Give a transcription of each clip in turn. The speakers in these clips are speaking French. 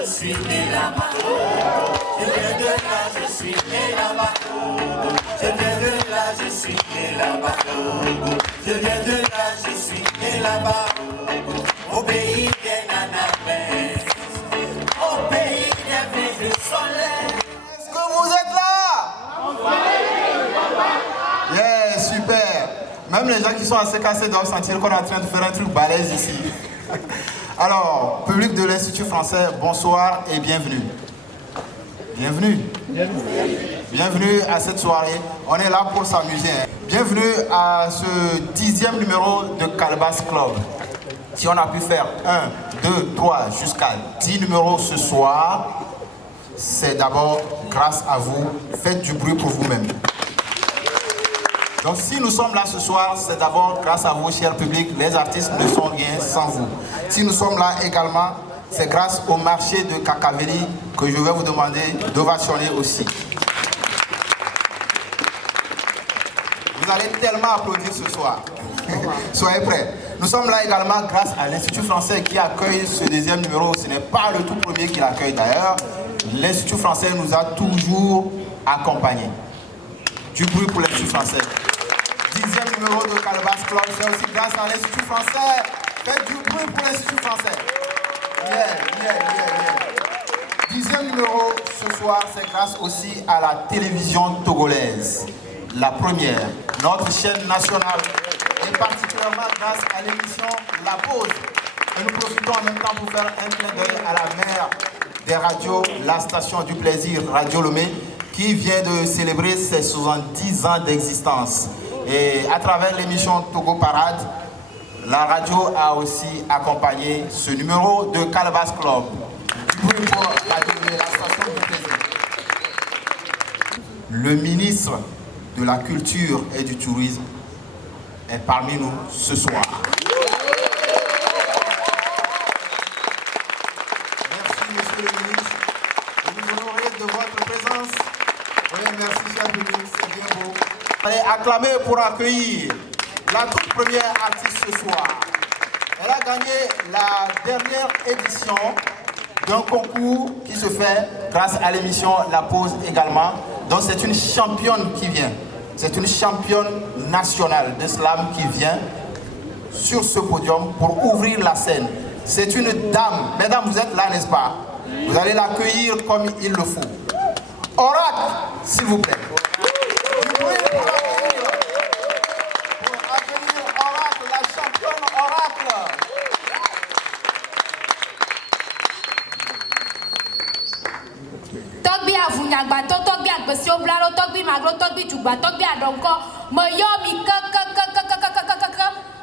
je suis né là-bas. Je viens de là, je suis né là-bas. Je viens de là, je suis né là-bas. Je viens de là, je suis né là-bas. Au pays des nanabès, au pays des vins du soleil. Est-ce que vous êtes là? Yeah, super. Même les gens qui sont assez cassés doivent sentir qu'on est en train de faire un truc balèze ici. Alors, public de l'Institut français, bonsoir et bienvenue. Bienvenue. Bienvenue à cette soirée. On est là pour s'amuser. Bienvenue à ce 10e numéro de Calebasse Club. Si on a pu faire 1, 2, 3 jusqu'à 10 numéros ce soir, c'est d'abord grâce à vous. Faites du bruit pour vous-même. Donc si nous sommes là ce soir, c'est d'abord grâce à vous, cher public. Les artistes ne sont rien sans vous. Si nous sommes là également, c'est grâce au marché de Kakaveli que je vais vous demander d'ovationner aussi. Vous allez tellement applaudir ce soir. Soyez prêts. Nous sommes là également grâce à l'Institut français qui accueille ce 10e numéro. Ce n'est pas le tout premier qui l'accueille d'ailleurs. L'Institut français nous a toujours accompagnés. Du bruit pour l'Institut français. 10e numéro de Calebasse Club, c'est aussi grâce à l'Institut français. Faites du bruit pour l'Institut français. Yeah. 10e numéro ce soir, c'est grâce aussi à la télévision togolaise. La première, notre chaîne nationale. Et particulièrement grâce à l'émission La Pause. Et nous profitons en même temps pour faire un clin d'œil à la mère des radios, la station du plaisir, Radio Lomé, qui vient de célébrer ses 70 ans d'existence. Et à travers l'émission Togo Parade, la radio a aussi accompagné ce numéro de Calebasse Club. Du bruit pour Radio Lomé, la station du plaisir. Le ministre de la Culture et du Tourisme est parmi nous ce soir. Merci, monsieur le ministre. Je vous honorer de votre présence. Oui, merci, cher public, c'est bien beau. Allez, acclamer pour accueillir la toute première artiste ce soir. Elle a gagné la dernière édition d'un concours qui se fait grâce à l'émission La Pause également. Donc c'est une championne qui vient. C'est une championne nationale de slam qui vient sur ce podium pour ouvrir la scène. C'est une dame. Mesdames, vous êtes là, n'est-ce pas? Vous allez l'accueillir comme il le faut. Oracle, s'il vous plaît. Du bruit pour accueillir Oracle, la championne Oracle. Togbi avunyagba togbi agbesi oblaro togbi magro togbi jugba togbi adonko mo yo mi ka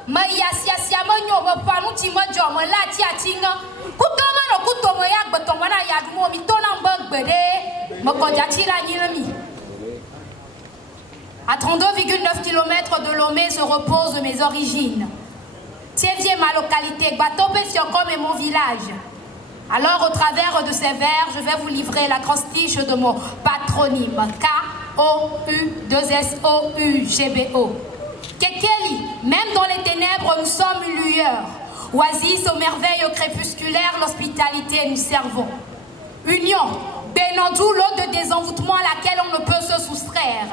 mo yasia mo nyo mo panu ti mo jo mo lati atinga kuto mo no kuto mo ya gbeto mo na ya mo mi to na mbo gbede mo koja tira nyirami. À 32,9 km de Lomé se reposent mes origines. Thiévier, ma localité, Gbatope, Siocom est mon village. Alors, au travers de ces vers, je vais vous livrer l'acrostiche de mon patronyme. K-O-U-2-S-O-U-G-B-O. Kekeli, même dans les ténèbres, nous sommes une lueur. Oasis aux merveilles crépusculaires, l'hospitalité nous servons. Union, Benandou, l'eau de désenvoûtement à laquelle on ne peut se soustraire.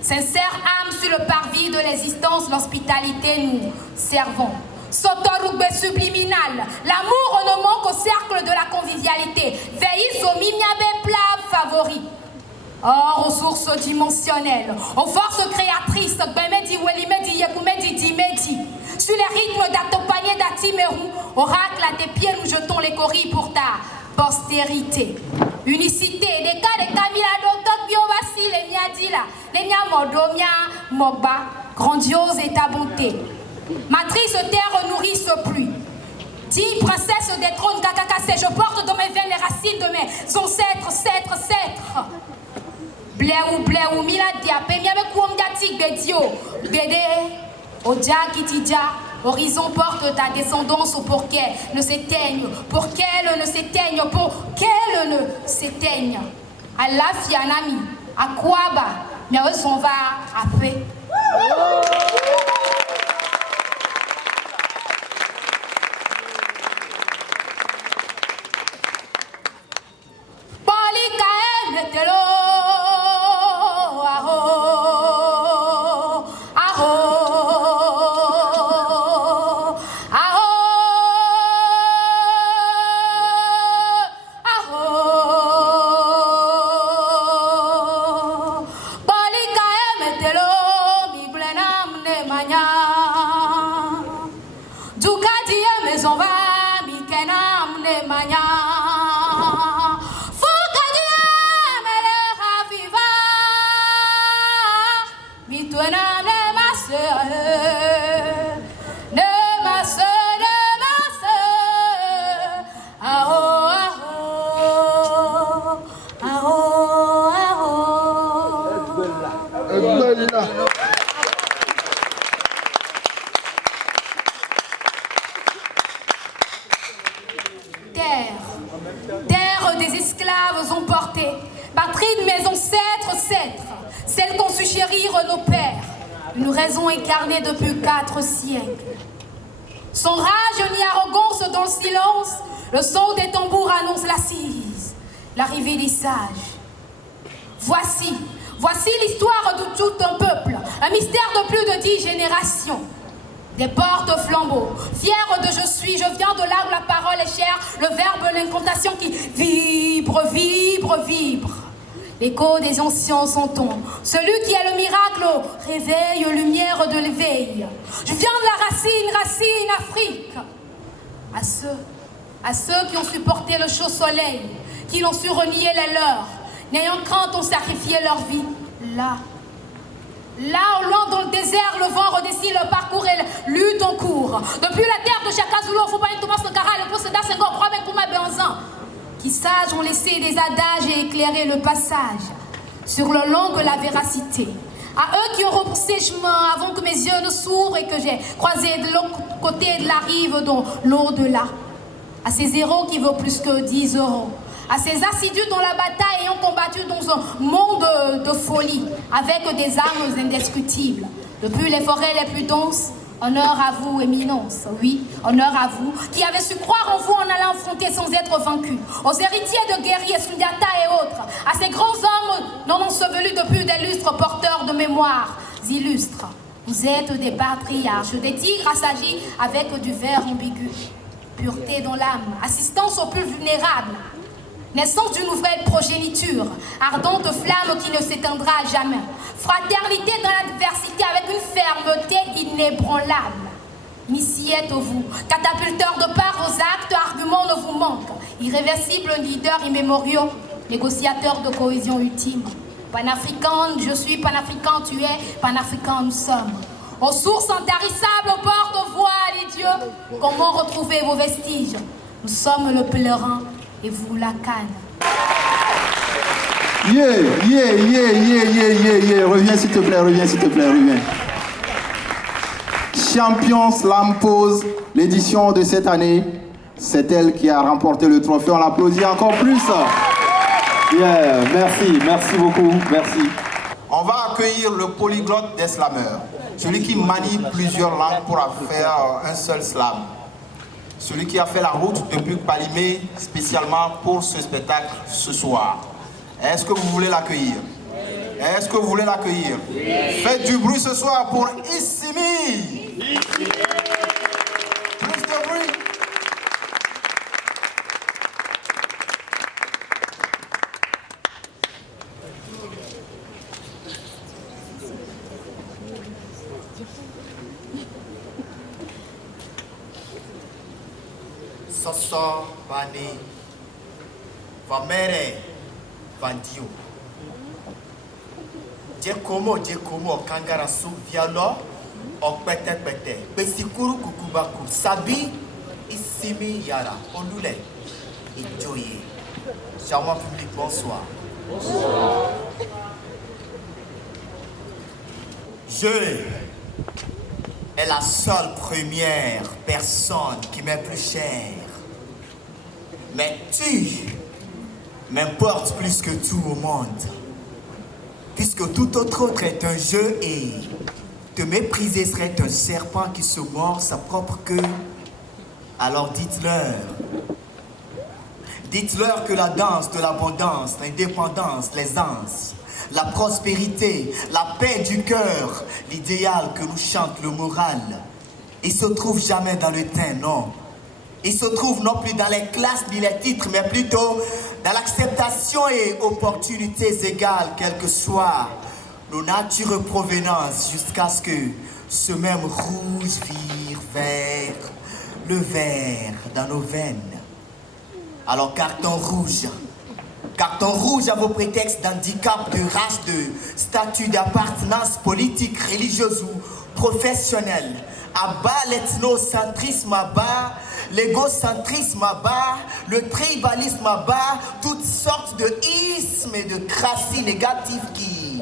Sincère âme sur le parvis de l'existence, l'hospitalité nous servons. Sotorugbe subliminal, l'amour ne manque au cercle de la convivialité. Veillez au mimiabe plat favori. Or, aux sources dimensionnelles, aux forces créatrices, Bemedi, Welimedi, Yekumedi, Dimedi. Sur les rythmes d'Atopanie, d'Atimeru, oracle à tes pieds, nous jetons les coris pour ta postérité. Unicité, des cas de Camila, Tokyo, Vassi, les Miadila, les Miamodomia, Mogba, grandiose est ta bonté. Matrice terre nourrice pluie. Dis princesse des trônes kakakase, je porte dans mes veines les racines de mes ancêtres, cètres. Bléou, miladia, pemiabe kuomdatik bedio, bede, odia kitidja, horizon porte ta descendance pour qu'elle ne s'éteigne, pour qu'elle ne s'éteigne. Allah fianami, akwaba, mais on va après. mettez-le, aho, aho, aho, aho. Bolika mettez-le, mi blenam ne manya. Dukati maison va, mi kenam ne manya. Terre des esclaves emportés, patrie de mes ancêtres, celle qu'ont su chérir nos pères, une raison incarnée depuis 4 siècles. Sans rage ni arrogance dans le silence, le son des tambours annonce l'assise, l'arrivée des sages. Voici l'histoire de tout un peuple, un mystère de plus de 10 générations. Des porte-flambeaux, fiers de je suis, je viens de là où la parole est chère, le verbe, l'incantation qui vibre, vibre, vibre. L'écho des anciens s'entend, celui qui est le miracle, réveille, lumière de l'éveil. Je viens de la racine Afrique. À ceux qui ont supporté le chaud soleil, qui n'ont su renier les leurs, n'ayant crainte ont sacrifié leur vie, là, au loin dans le désert, le vent redessine le parcours et lutte en cours. Depuis la terre de Chakazoulou, Foubaï Thomas Sankara, le poste d'Assengo, Kwame Kouma Benzan, qui sages ont laissé des adages et éclairé le passage sur le long de la véracité. À eux qui ont repoussé chemin avant que mes yeux ne s'ouvrent et que j'ai croisé de l'autre côté de la rive dans l'au-delà. À ces héros qui vaut plus que 10 €. À ces assidus dont la bataille ayant combattu dans un monde de folie, avec des armes indiscutibles. Depuis les forêts les plus denses, honneur à vous, éminence, oui, honneur à vous, qui avez su croire en vous en allant affronter sans être vaincu. Aux héritiers de guerriers, Sundiata et autres, à ces grands hommes non ensevelis depuis des lustres porteurs de mémoires illustres. Vous êtes des patriarches, des tigres assagis avec du verre ambigu. Pureté dans l'âme, assistance aux plus vulnérables. Naissance d'une nouvelle progéniture, ardente flamme qui ne s'éteindra jamais. Fraternité dans l'adversité avec une fermeté inébranlable. Initié au vous, catapulteur de part aux actes, arguments ne vous manquent. Irréversible leader immémoriaux, négociateur de cohésion ultime. Panafricain, je suis panafricain, tu es panafricain, nous sommes. Aux sources intarissables, aux porte-voix, les dieux, comment retrouver vos vestiges? Nous sommes le pèlerin et vous la canne. Yeah. Reviens s'il te plaît, reviens. Champion Slam Pose, l'édition de cette année, c'est elle qui a remporté le trophée. On l'applaudit encore plus. Yeah, merci beaucoup, merci. On va accueillir le polyglotte des slameurs, celui qui manie plusieurs langues pour faire un seul slam. Celui qui a fait la route depuis Palimé spécialement pour ce spectacle ce soir. Est-ce que vous voulez l'accueillir? Est-ce que vous voulez l'accueillir? Faites du bruit ce soir pour Issimi. Plus de bruit. Soso Bani Vamere Vandio Djekomo Kangarasu Vialo Okpete Besikuru Kukubaku Sabi Issimi Yara Olule Idjoye. Charmant public, bonsoir. Je est la seule première personne qui m'est plus chère. Mais tu m'importes plus que tout au monde. Puisque tout autre est un jeu et te mépriser serait un serpent qui se mord sa propre queue. Alors dites-leur Dites-leur que la danse de l'abondance, l'indépendance, l'aisance, la prospérité, la paix du cœur, l'idéal que nous chante le moral, il se trouve jamais dans le teint, non. Il se trouve non plus dans les classes ni les titres, mais plutôt dans l'acceptation et opportunités égales, quelles que soient nos natures provenances, jusqu'à ce que ce même rouge vire vers le vert dans nos veines. Alors carton rouge à vos prétextes d'handicap, de race, de statut d'appartenance politique, religieuse ou professionnelle. À bas l'ethnocentrisme, à bas l'égocentrisme, à bas le tribalisme, à bas toutes sortes de ismes et de crassis négatifs qui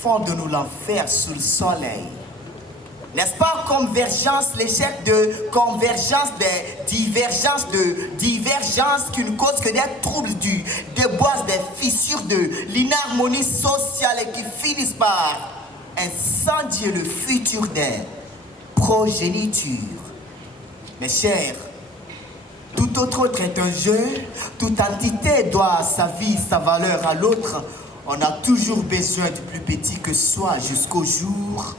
font de nous l'enfer sous le soleil. N'est-ce pas convergence, l'échec de convergence, des divergences qui ne causent que des troubles du déboise, des fissures de l'inharmonie sociale et qui finissent par incendier le futur des progénitures. Mes chers, tout autre est un jeu, toute entité doit sa vie, sa valeur à l'autre. On a toujours besoin du plus petit que soi jusqu'au jour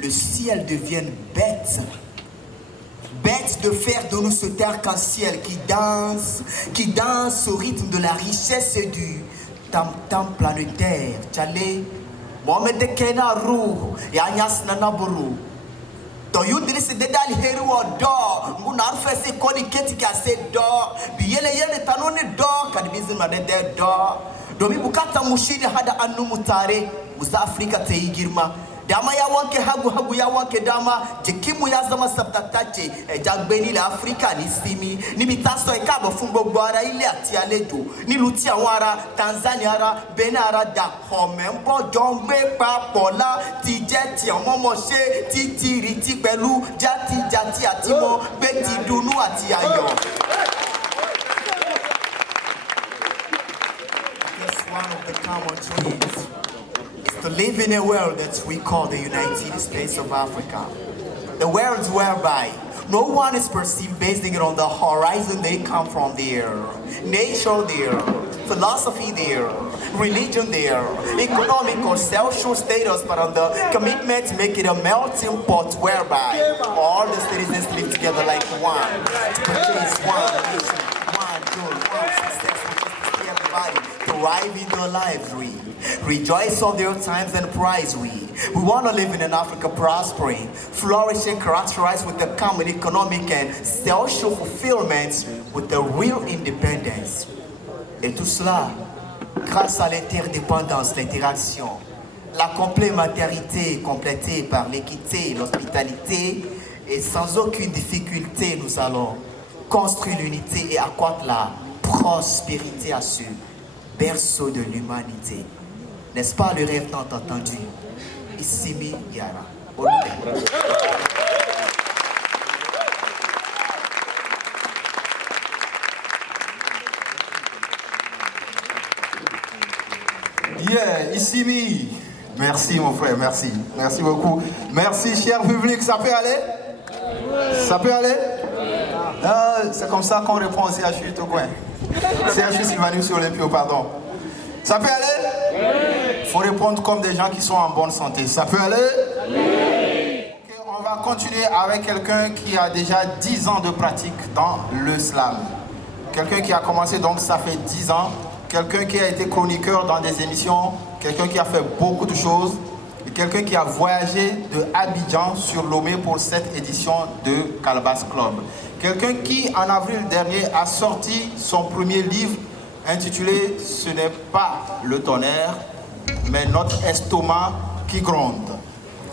le ciel devienne bête. Bête de faire de nous ce arc-en-ciel qui danse au rythme de la richesse et du tam-tam planétaire. Tchale, Mohamed Kena Rou, Yanyas Nanaburu. Toyundri se dedali heru odo, munar fese koni ketika se do, biyele tanone do, kadibizin madede do. Domi bukata mushini hada anu mutare, muza Afrika teigirma. Dama ya wanke hagu ya wanke dama, jikimu ya zama sabtatache, jagbeni la Afrika ni simi, ni mitaso ekabo fungo gwara ile ati aledo, ni luti awara, Tanzania ara, Benara da, homembo jongbe papola, ti jeti omomoshe, ti tiri ti pelu, jati atimo, beti dunu ati ayo. That's one of the common dreams. To live in a world that we call the United States of Africa. The world whereby no one is perceived basing it on the horizon they come from, their nature there, philosophy there, religion there, economic or social status, but on the commitment to make it a melting pot whereby all the citizens live together like one, to purchase one nation, one goal, one success, which is to see everybody thrive in their lives, rejoice of their times and prize. We want to live in an Africa prospering, flourishing, characterized with the common economic and social fulfillment with the real independence. Et tout cela grâce à l'interdépendance, l'interaction, la complémentarité complétée par l'équité, l'hospitalité, et sans aucune difficulté, nous allons construire l'unité et accroître la prospérité à ce berceau de l'humanité. N'est-ce pas le rêve tant entendu? Issimi Yara. Yeah, Issimi. Merci mon frère, merci. Merci beaucoup. Merci cher public, ça peut aller? Ça peut aller? C'est comme ça qu'on répond au CHU tout coin. CHU Sylvanus Olympio, pardon. Ça peut aller? Il faut répondre comme des gens qui sont en bonne santé. Ça peut aller? Okay, on va continuer avec quelqu'un qui a déjà 10 ans de pratique dans le slam. Quelqu'un qui a commencé, donc ça fait 10 ans. Quelqu'un qui a été chroniqueur dans des émissions. Quelqu'un qui a fait beaucoup de choses. Et quelqu'un qui a voyagé de Abidjan sur Lomé pour cette édition de Calebasse Club. Quelqu'un qui, en avril dernier, a sorti son premier livre intitulé « Ce n'est pas le tonnerre, mais notre estomac qui gronde ».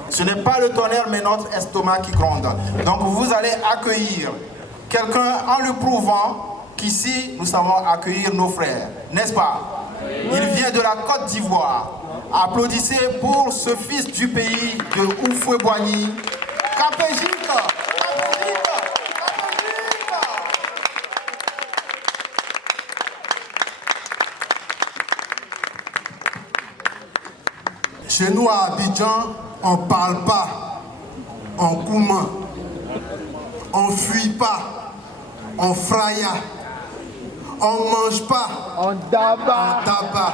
Ce n'est pas le tonnerre, mais notre estomac qui gronde. Donc vous allez accueillir quelqu'un en lui prouvant qu'ici, nous savons accueillir nos frères, n'est-ce pas? Il vient de la Côte d'Ivoire. Applaudissez pour ce fils du pays de Houphouët-Boigny, Kapéjique. Chez nous à Abidjan, on ne parle pas, on couma, on ne fuit pas, on fraya, On mange pas. On tabac. On tabac.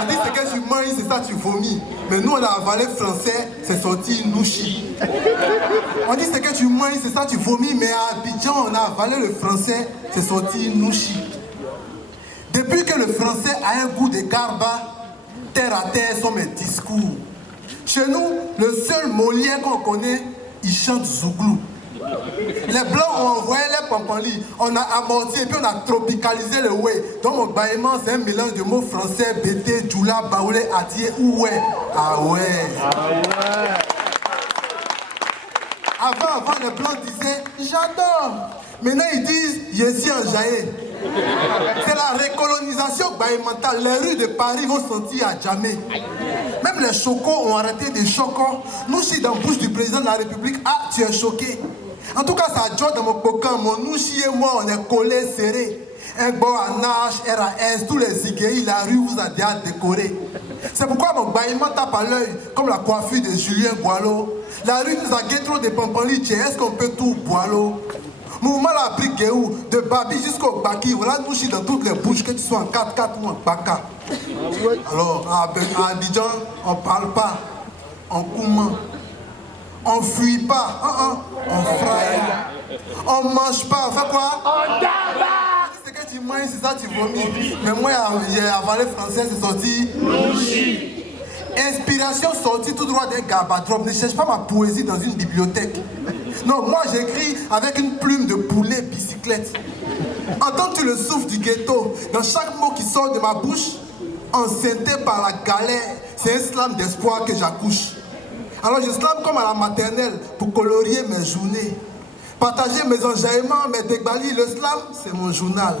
On dit ce que tu manges, c'est ça tu vomis. Mais nous, on a avalé français, c'est sorti nouchi. On dit ce que tu manges, c'est ça tu vomis. Mais à Abidjan, on a avalé le français, c'est sorti nouchi. Depuis que le français a un goût de garba, terre à terre sont mes discours. Chez nous, le seul Molière qu'on connaît, il chante Zouglou. Les Blancs ont envoyé les Pampali, on a amorti et puis on a tropicalisé le Oué. Donc mon bâillement, c'est un mélange de mots français, Bété, Djoula, Baoulé, Atié, Oué. Ah ouais. Avant, les Blancs disaient j'adore. Maintenant, ils disent Yessi en Jaé. C'est la récolonisation mentale. Les rues de Paris vont sentir à jamais. Même les chocos ont arrêté de choquer. Nous, si dans la bouche du président de la République, ah, tu es choqué. En tout cas, ça joue dans mon coquin. Mon Nouchi et moi, on est collés, serrés. Un bon Anache, RAS, tous les zigueis, la rue vous a déjà décoré. C'est pourquoi mon bâillement tape à l'œil, comme la coiffure de Julien Boileau. La rue nous a guetté trop de Pampali, est-ce qu'on peut tout Boileau? Mouvement l'a pris Guéou, de Babi jusqu'au Baki. Voilà, nous chie dans toutes les bouches, que tu sois en 4x4 ou en Baka. Alors, à Abidjan, on parle pas, on coumant, on fuit pas, on fraye, on mange pas, on fait quoi? On tabac! C'est que tu manges, c'est ça, tu vomis. Mais moi, j'ai avalé français, c'est sorti. Louchi. Inspiration sortie tout droit d'un gabadrop. Ne cherche pas ma poésie dans une bibliothèque. Non, moi j'écris avec une plume de poulet bicyclette. Entends-tu le souffle du ghetto? Dans chaque mot qui sort de ma bouche, enceinté par la galère, c'est un slam d'espoir que j'accouche. Alors je slame comme à la maternelle pour colorier mes journées. Partager mes enjaillements, mes débalis. Le slam, c'est mon journal.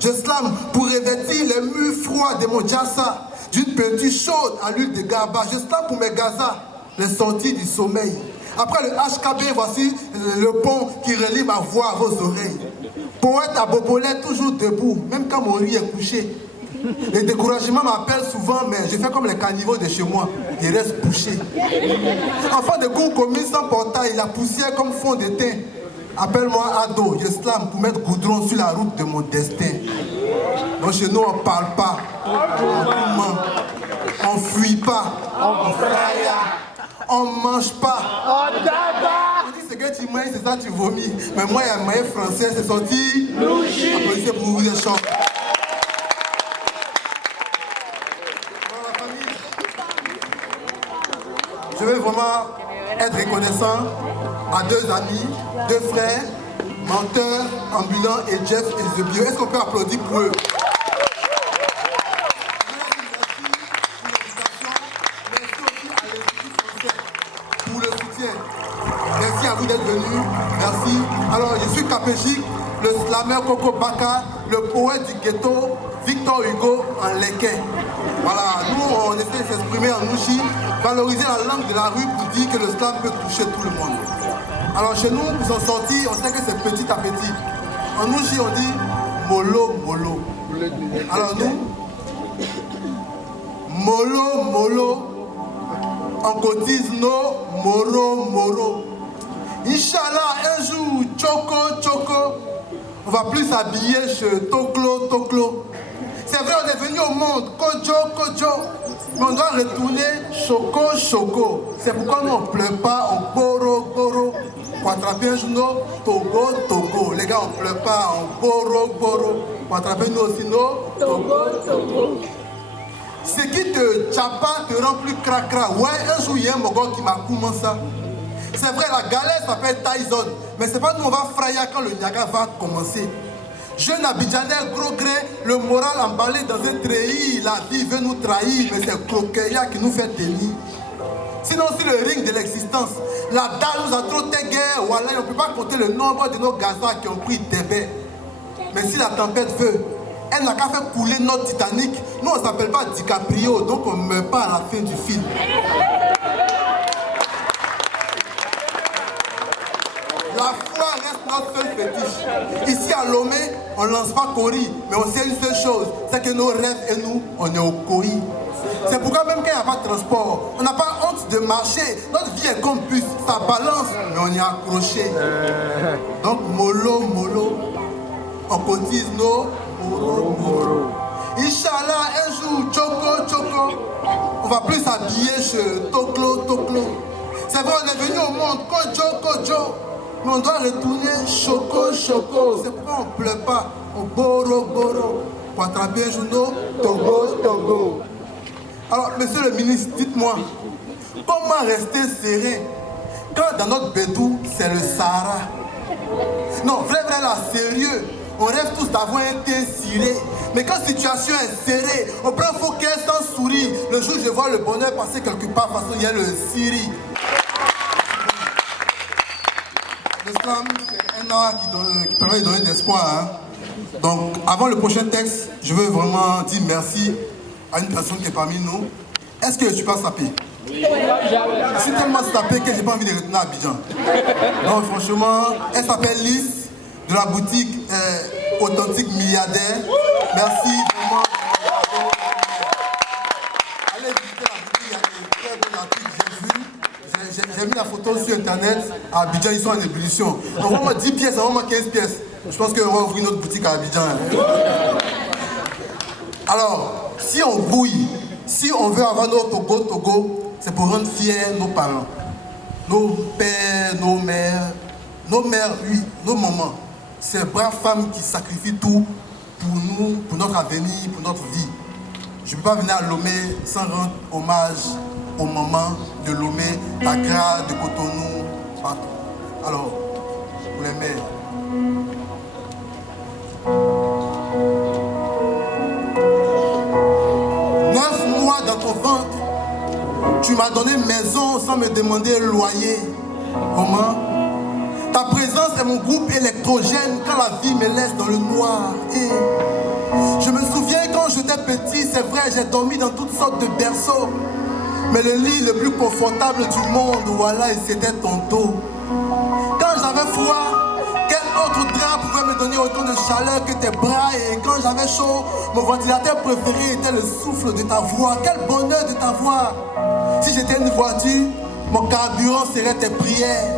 Je slame pour revêtir les murs froids de mon jassa d'une peinture chaude à l'huile de garba. Je slame pour mes gazas, les sorties du sommeil. Après le HKB, voici le pont qui relie ma voix à vos oreilles. Poète à Bobolet, toujours debout, même quand mon riz est couché. Le découragement m'appelle souvent, mais je fais comme les caniveaux de chez moi, ils restent bouchés. Enfant de cours commis sans portail, la poussière comme fond de teint. Appelle-moi ado, je slame pour mettre goudron sur la route de mon destin. Donc chez nous, on ne parle pas, on ne fuit pas, on fraye, on ne mange pas. On dit ce que tu manges, c'est ça tu vomis. Mais moi, il y a un moyen français, c'est sorti. Louchi. Applaudissez pour vous, les chants. Je veux vraiment être reconnaissant à deux amis, deux frères, Menteur, Ambulant et Jeff et The Bio. Est-ce qu'on peut applaudir pour eux? Merci à vous d'être venus. Merci. Alors, je suis Kapéchique, le slammer Coco Baka, le poète du ghetto, Victor Hugo en Leke. Voilà, nous, on essaie de s'exprimer en Nouchi, valoriser la langue de la rue pour dire que le slam peut toucher tout le monde. Alors, chez nous, nous sommes sortis, on sait que c'est petit à petit. En Nouchi, on dit Molo, Molo. Alors, nous, Molo, Molo. On cotise nos moro, moro. Inch'Allah, un jour, choco, choco, on va plus s'habiller chez Toklo, Toklo. C'est vrai, on est venu au monde, kojo, kojo. Mais on doit retourner choco, choco. C'est pourquoi nous, on ne pleure pas, on boro, boro. Pour attraper un jour, nos Togo, Togo. Les gars, on ne pleure pas, on boro, boro. Pour attraper nous aussi, nos Togo, Togo. Ce qui te chapa te rend plus cracra. Ouais, un jour, il y a un mogol qui m'a commencé ça. C'est vrai, la galère s'appelle Tyson. Mais c'est pas nous, on va frayer quand le Niagara va commencer. Jeune Abidjanais, gros gré, le moral emballé dans un treillis. La vie veut nous trahir, mais c'est Croqueya qui nous fait tenir. Sinon, c'est le ring de l'existence. La dalle nous a trop de guerre. Voilà, on ne peut pas compter le nombre de nos gazas qui ont pris des baies. Mais si la tempête veut, elle n'a qu'à faire couler notre Titanic. Nous, on ne s'appelle pas DiCaprio, donc on ne meurt pas à la fin du film. La foi reste notre seul fétiche. Ici à Lomé, on ne lance pas Cori, mais on sait une seule chose, c'est que nos rêves et nous, on est au Koi. C'est pourquoi même quand il n'y a pas de transport, on n'a pas honte de marcher. Notre vie est comme bus, ça balance, mais on est accroché. Donc mollo, mollo, on cotise nos Moro, Moro. Inch'Allah, un jour, Choco, Choco, on va plus s'habiller chez Toklo, Toklo. C'est vrai, on est venu au monde, Kojo, Kojo. Mais on doit retourner Choco, Choco. C'est pourquoi on ne pleure pas, on Boro, Boro. Pour attraper un journal, Togo, Togo. Alors, monsieur le ministre, dites-moi, comment rester serré quand dans notre bédou, c'est le Sahara? Non, vrai, là, sérieux. On rêve tous d'avoir un thé ciré. Mais quand la situation est serrée, on prend focus sans sourire. Le jour où je vois le bonheur passer quelque part, parce qu'il y a le Syrie. L'islam, c'est un art qui permet de donner de l'espoir. Hein? Donc, avant le prochain texte, je veux vraiment dire merci à une personne qui est parmi nous. Est-ce que tu passes taper? Oui. Je suis tellement tapé que j'ai pas envie de retourner à Abidjan. Donc, franchement, elle s'appelle Lys, de la boutique Authentique Milliardaire. Merci vraiment. Allez visiter la boutique, il y a des très bons articles, j'ai vu. J'ai mis la photo sur internet. À Abidjan, ils sont en ébullition. On va mettre 10 pièces, on va mettre 15 pièces. Je pense qu'on va ouvrir notre boutique à Abidjan. Alors, si on bouille, si on veut avoir notre Togo, c'est pour rendre fiers nos parents, nos pères, nos mères, oui, nos mamans. Ces braves femmes qui sacrifient tout pour nous, pour notre avenir, pour notre vie. Je ne peux pas venir à Lomé sans rendre hommage aux mamans de Lomé, d'Accra, de Cotonou, partout. Alors, pour les mères. Dans ton ventre, tu m'as donné maison sans me demander le loyer. Comment? Ta présence est mon groupe électrogène quand la vie me laisse dans le noir. Et je me souviens quand j'étais petit, c'est vrai, j'ai dormi dans toutes sortes de berceaux. Mais le lit le plus confortable du monde, voilà, c'était ton dos. Quand j'avais froid, quel autre drap pouvait me donner autant de chaleur que tes bras? Et quand j'avais chaud, mon ventilateur préféré était le souffle de ta voix. Quel bonheur de ta voix! Si j'étais une voiture, mon carburant serait tes prières.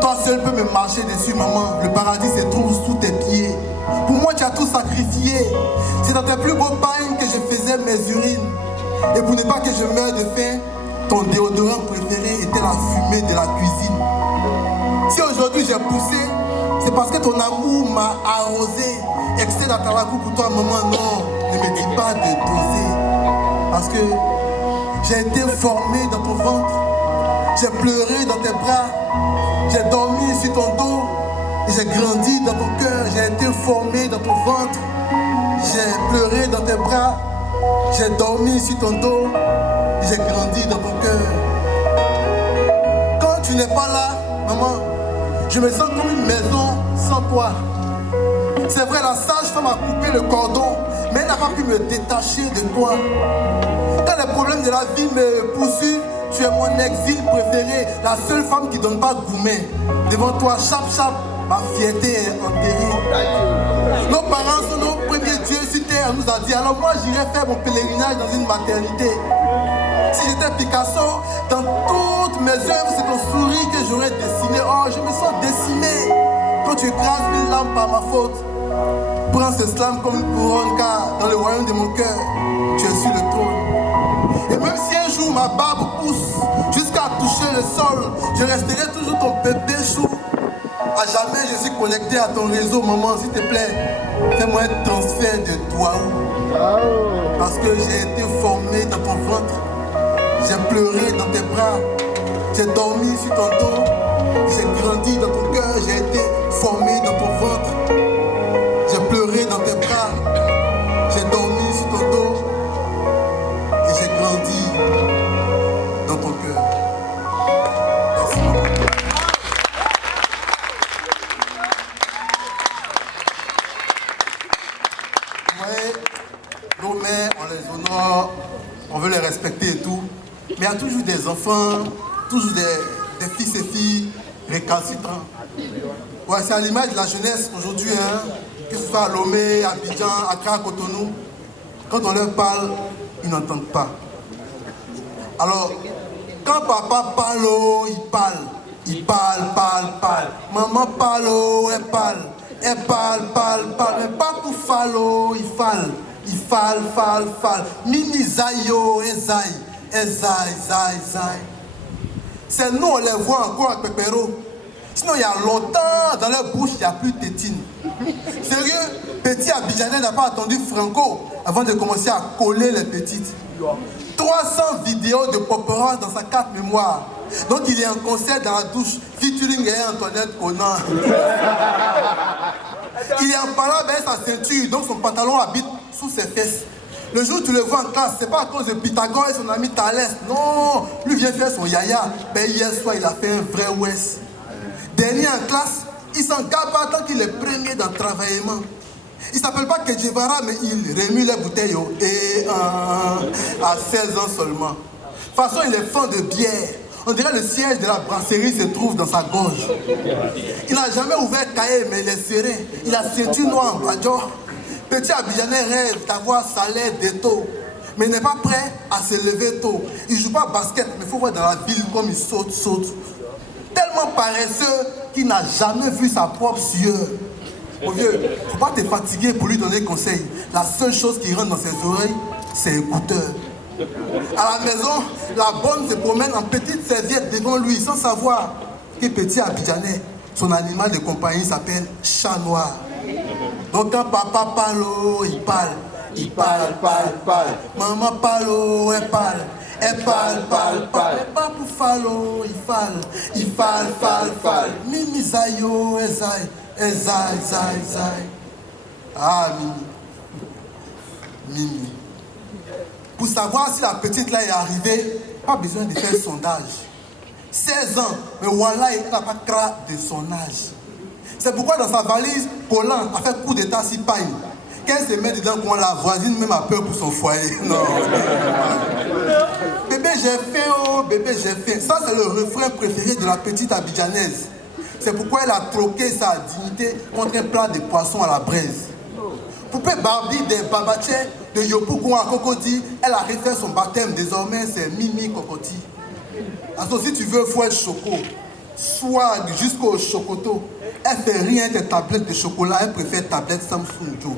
Toi seul peux me marcher dessus, maman. Le paradis se trouve sous tes pieds. Pour moi, tu as tout sacrifié. C'est dans tes plus beaux pagnes que je faisais mes urines. Et pour ne pas que je meure de faim, ton déodorant préféré était la fumée de la cuisine. Si aujourd'hui j'ai poussé, c'est parce que ton amour m'a arrosé. Excès d'atalakou pour toi, maman, non. Ne me dis pas de doser. Parce que j'ai été formé dans ton ventre. J'ai pleuré dans tes bras. J'ai dormi sur ton dos. J'ai grandi dans ton cœur. J'ai été formé dans ton ventre. J'ai pleuré dans tes bras. J'ai dormi sur ton dos. J'ai grandi dans ton cœur. Quand tu n'es pas là, maman, je me sens comme une maison sans toi. C'est vrai, la sage-femme a coupé le cordon, mais elle n'a pas pu me détacher de toi. Quand les problèmes de la vie me poursuivent, tu es mon exil préféré, la seule femme qui ne donne pas gourmet. Devant toi, chap-chap, ma fierté est enterrée. Nos parents sont nos premiers dieux sur terre, on nous a dit. Alors moi, j'irai faire mon pèlerinage dans une maternité. Si j'étais Picasso, dans toutes mes œuvres, c'est ton sourire que j'aurais dessiné. Oh, je me sens dessiné. Quand tu écrases une lampe par ma faute, prends ce slam comme une couronne, car dans le royaume de mon cœur, tu es sur le trône. Et même si un jour ma barbe pousse jusqu'à toucher le sol, je resterai toujours ton bébé chou. À jamais je suis connecté à ton réseau, maman, s'il te plaît. Fais-moi un transfert de toi. Parce que j'ai été formé dans ton ventre. J'ai pleuré dans tes bras. J'ai dormi sur ton dos. J'ai grandi dans ton cœur. J'ai été formé dans ton ventre. J'ai pleuré dans tes bras. J'ai dormi sur ton dos. Et j'ai grandi dans ton cœur. Merci beaucoup. Nos mères, on les honore, on veut les respecter et tout. Mais il y a toujours des enfants, toujours des fils et filles récalcitrants. Ouais, c'est à l'image de la jeunesse aujourd'hui, hein, que ce soit à Lomé, à Abidjan, à Accra, Cotonou. Quand on leur parle, ils n'entendent pas. Alors, quand papa parle, il parle. Il parle. Maman parle, elle parle. Elle parle, mais pas pour fallo, il fall. Mimi Zayo, Zai. C'est nous, on les voit encore avec Pépéro. Sinon, il y a longtemps, dans leur bouche, il n'y a plus de tétine. Sérieux, petit Abidjanais n'a pas attendu Franco avant de commencer à coller les petites. 300 vidéos de Popera dans sa carte mémoire. Donc, il est en concert dans la douche, featuring Antoinette Conan. Il est en parlant avec sa ceinture, donc son pantalon habite sous ses fesses. Le jour où tu le vois en classe, c'est pas à cause de Pythagore et son ami Thalès. Non, lui vient faire son yaya. Ben hier soir, il a fait un vrai ouest. Dernier en classe, il s'en garde pas tant qu'il est premier dans le travaillement. Il s'appelle pas Kedjevara, mais il remue les bouteilles. Et à 16 ans seulement. De toute façon, il est fan de bière. On dirait le siège de la brasserie se trouve dans sa gorge. Il n'a jamais ouvert cahier, mais il est serré. Il a ceinture noire en badjo. Petit Abidjanais rêve d'avoir salaire d'étau, mais il n'est pas prêt à se lever tôt. Il ne joue pas basket, mais il faut voir dans la ville comme il saute. Tellement paresseux qu'il n'a jamais vu sa propre sueur. Mon vieux, il ne faut pas te fatiguer pour lui donner conseil. La seule chose qui rentre dans ses oreilles, c'est écouteur. À la maison, la bonne se promène en petite serviette devant lui sans savoir que petit Abidjanais, son animal de compagnie s'appelle chat noir. Donc quand papa parle, il parle. Maman parle, elle parle. Elle parle. Pas pour fallo, il parle. Mimi Zayo, Zai. Ah, Mimi. Pour savoir si la petite là est arrivée, pas besoin de faire sondage. 16 ans, mais voilà, il n'a pas cra de son âge. C'est pourquoi dans sa valise, Colin a fait coup d'état si paille. Qu'elle se met dedans quand la voisine même a peur pour son foyer. Non. Bébé j'ai faim. Ça c'est le refrain préféré de la petite Abidjanaise. C'est pourquoi elle a troqué sa dignité contre un plat de poisson à la braise. Poupée Barbie des Babatiers de Yopougon à Cocody, elle a refait son baptême. Désormais c'est Mimi Cocody. Alors si tu veux, il faut être choco. Soit jusqu'au chocoto. Elle fait rien des tablettes de chocolat, elle préfère tablette Samsung Joe.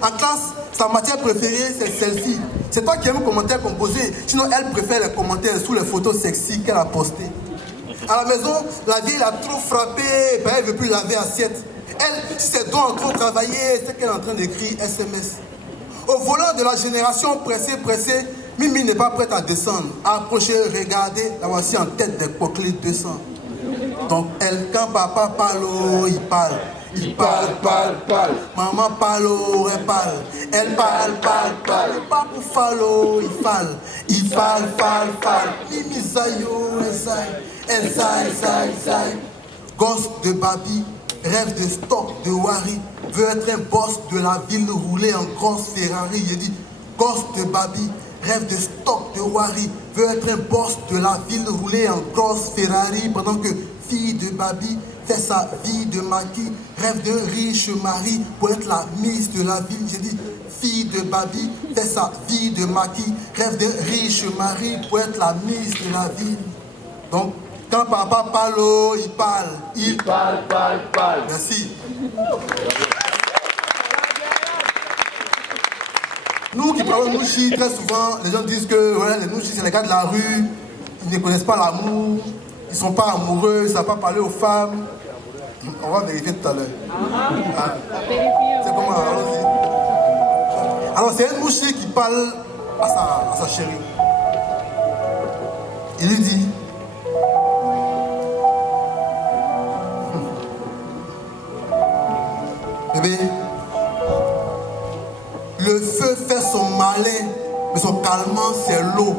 En classe, sa matière préférée, c'est celle-ci. C'est toi qui aimes commentaires composés. Sinon, elle préfère les commentaires sous les photos sexy qu'elle a postées. À la maison, la vieille l'a trop frappée, ben elle ne veut plus laver l'assiette. Elle, si ses doigts ont trop travaillé, c'est qu'elle est en train d'écrire SMS. Au volant de la génération pressée, Mimi n'est pas prête à descendre. Approchez, regardez, la voici en tête des Poclés 200. Donc elle, quand papa parle, il parle. Maman parle, elle parle. Elle parle. Pas pour fallo, il parle. Mimi Zayo, elle zai. Gosse de Babi, rêve de stock de Wari, veut être un boss de la ville, rouler en grosse Ferrari. Il dit, gosse de Babi, rêve de stock de Wari, veut être un boss de la ville, rouler en grosse Ferrari, pendant que fille de Babi fait sa vie de maquis, rêve d'un riche mari pour être la miss de la ville. J'ai dit, fille de Babi fait sa vie de maquis, rêve d'un riche mari pour être la miss de la ville. Donc, quand papa parle, il parle. Merci. Nous qui parlons de Nouchi, très souvent, les gens disent que ouais, les Nouchi, c'est les gars de la rue, ils ne connaissent pas l'amour, ils ne sont pas amoureux, ils ne savent pas parler aux femmes. On va vérifier tout à l'heure. C'est comment? Allons-y. Alors, c'est un Nouchi qui parle à sa chérie. Il lui dit, bébé, le feu fait son malin, mais son calmant c'est l'eau.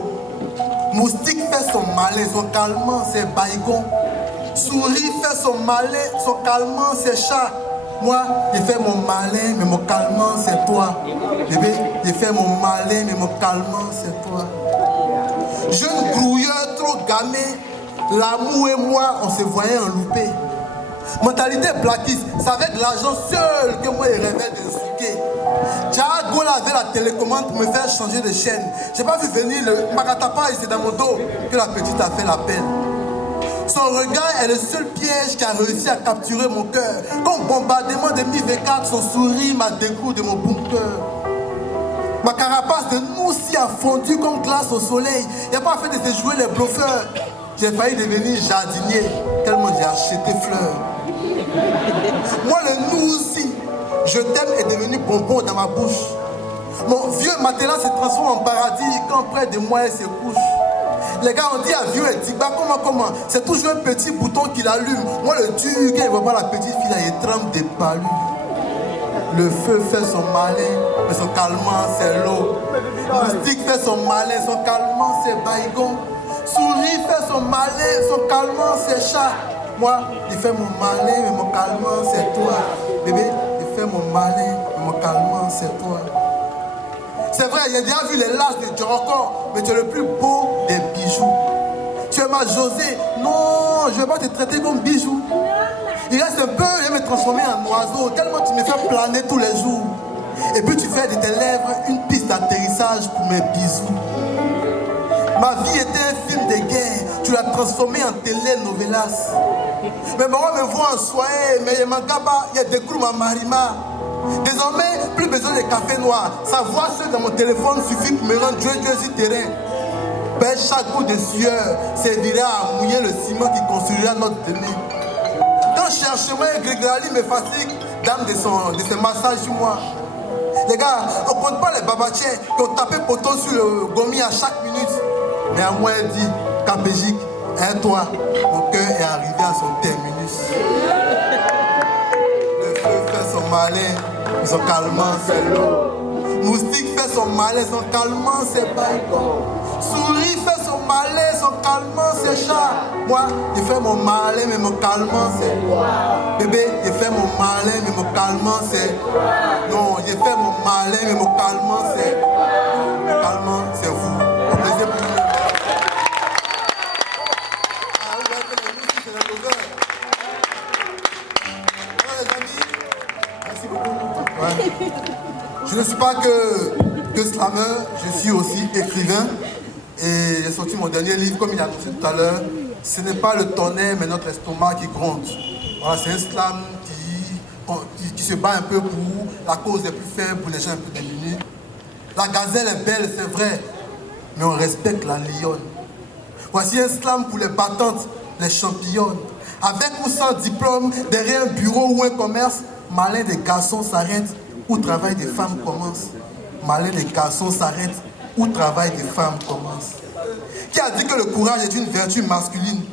Moustique fait son malin, son calmant c'est baïgon. Souris fait son malin, son calmant c'est chat. Moi, j'ai fait mon malin, mais mon calmant c'est toi. Bébé, j'ai fait mon malin, mais mon calmant c'est toi. Jeune grouilleur trop gamé, l'amour et moi, on se voyait en loupé. Mentalité blackiste, c'est avec l'argent seul que moi je rêvais de souquer. Diago avait la télécommande pour me faire changer de chaîne. J'ai pas vu venir le Magatapa, c'est dans mon dos que la petite a fait la peine. Son regard est le seul piège qui a réussi à capturer mon cœur. Comme bombardement de Mi-24, son sourire m'a dégoûté de mon bunker. Ma carapace de Noussi a fondu comme glace au soleil. Il n'y a pas fait de se jouer les bluffeurs. J'ai failli devenir jardinier tellement j'ai acheté fleurs. Moi, le Noussi, je t'aime est devenu bonbon dans ma bouche. Mon vieux matelas se transforme en paradis quand près de moi elle se couche. Les gars ont dit avion et Tigba, comment? C'est toujours un petit bouton qui l'allume. Moi, le dur, quand il voit pas la petite fille, là, il trempe des palus. Le feu fait son malin, mais son calmant, c'est l'eau. Moustique fait son malin, son calmant, c'est baïgon. Souris fait son malin, son calmant, c'est chat. Moi, il fait mon malin, mais mon calmant, c'est toi. Bébé, il fait mon malin, mais mon calmant, c'est toi. C'est vrai, j'ai déjà vu les laces de Djoroko, mais tu es le plus beau des bijoux. Tu es ma José. Non, je ne vais pas te traiter comme bijou. Il reste un peu, je vais me transformer en oiseau, tellement tu me fais planer tous les jours. Et puis tu fais de tes lèvres une piste d'atterrissage pour mes bisous. Ma vie était un film de guerre, tu l'as transformé en télénovelas. Mes parents me voient en soirée, mais il y a des clous à Marima. Désormais, plus besoin de café noir. Sa voix seule dans mon téléphone suffit pour me rendre Dieu sur terrain. Ben, chaque coup de sueur servira à mouiller le ciment qui construira notre demain. Quand cherchement et Grégory me fatigue, dame de ses massages sur moi. Les gars, on ne compte pas les babatiers qui ont tapé poteau sur le gomi à chaque minute. Mais à moi, elle dit, Capégique, toi, mon cœur est arrivé à son terminus. Le feu fait son malin, son calmant, c'est l'eau. Moustique fait son malin, son calmant, c'est baïgon. Souris fait son malin, son calmant, c'est chat. Moi, il fait mon malin, mais mon calmant, c'est toi. Bébé, il fait mon malin, mais mon calmant, c'est non, j'ai fait mon malin, mais mon calmant, c'est mon calmant, c'est vous. Un plaisir pour vous. Ah oui, les musiques, c'est la lover. Alors les amis, merci beaucoup. Ouais. Je ne suis pas que slammer, je suis aussi écrivain. Et j'ai sorti mon dernier livre, comme il a dit tout à l'heure. Ce n'est pas le tonnerre, mais notre estomac qui gronde. Voilà, c'est un slam qui se bat un peu pour la cause des plus faibles, pour les gens un peu démunis. La gazelle est belle, c'est vrai, mais on respecte la lionne. Voici un slam pour les battantes, les championnes. Avec ou sans diplôme, derrière un bureau ou un commerce, malin des garçons s'arrêtent où le travail des femmes commence. Malin des garçons s'arrêtent où le travail des femmes commence. Qui a dit que le courage est une vertu masculine?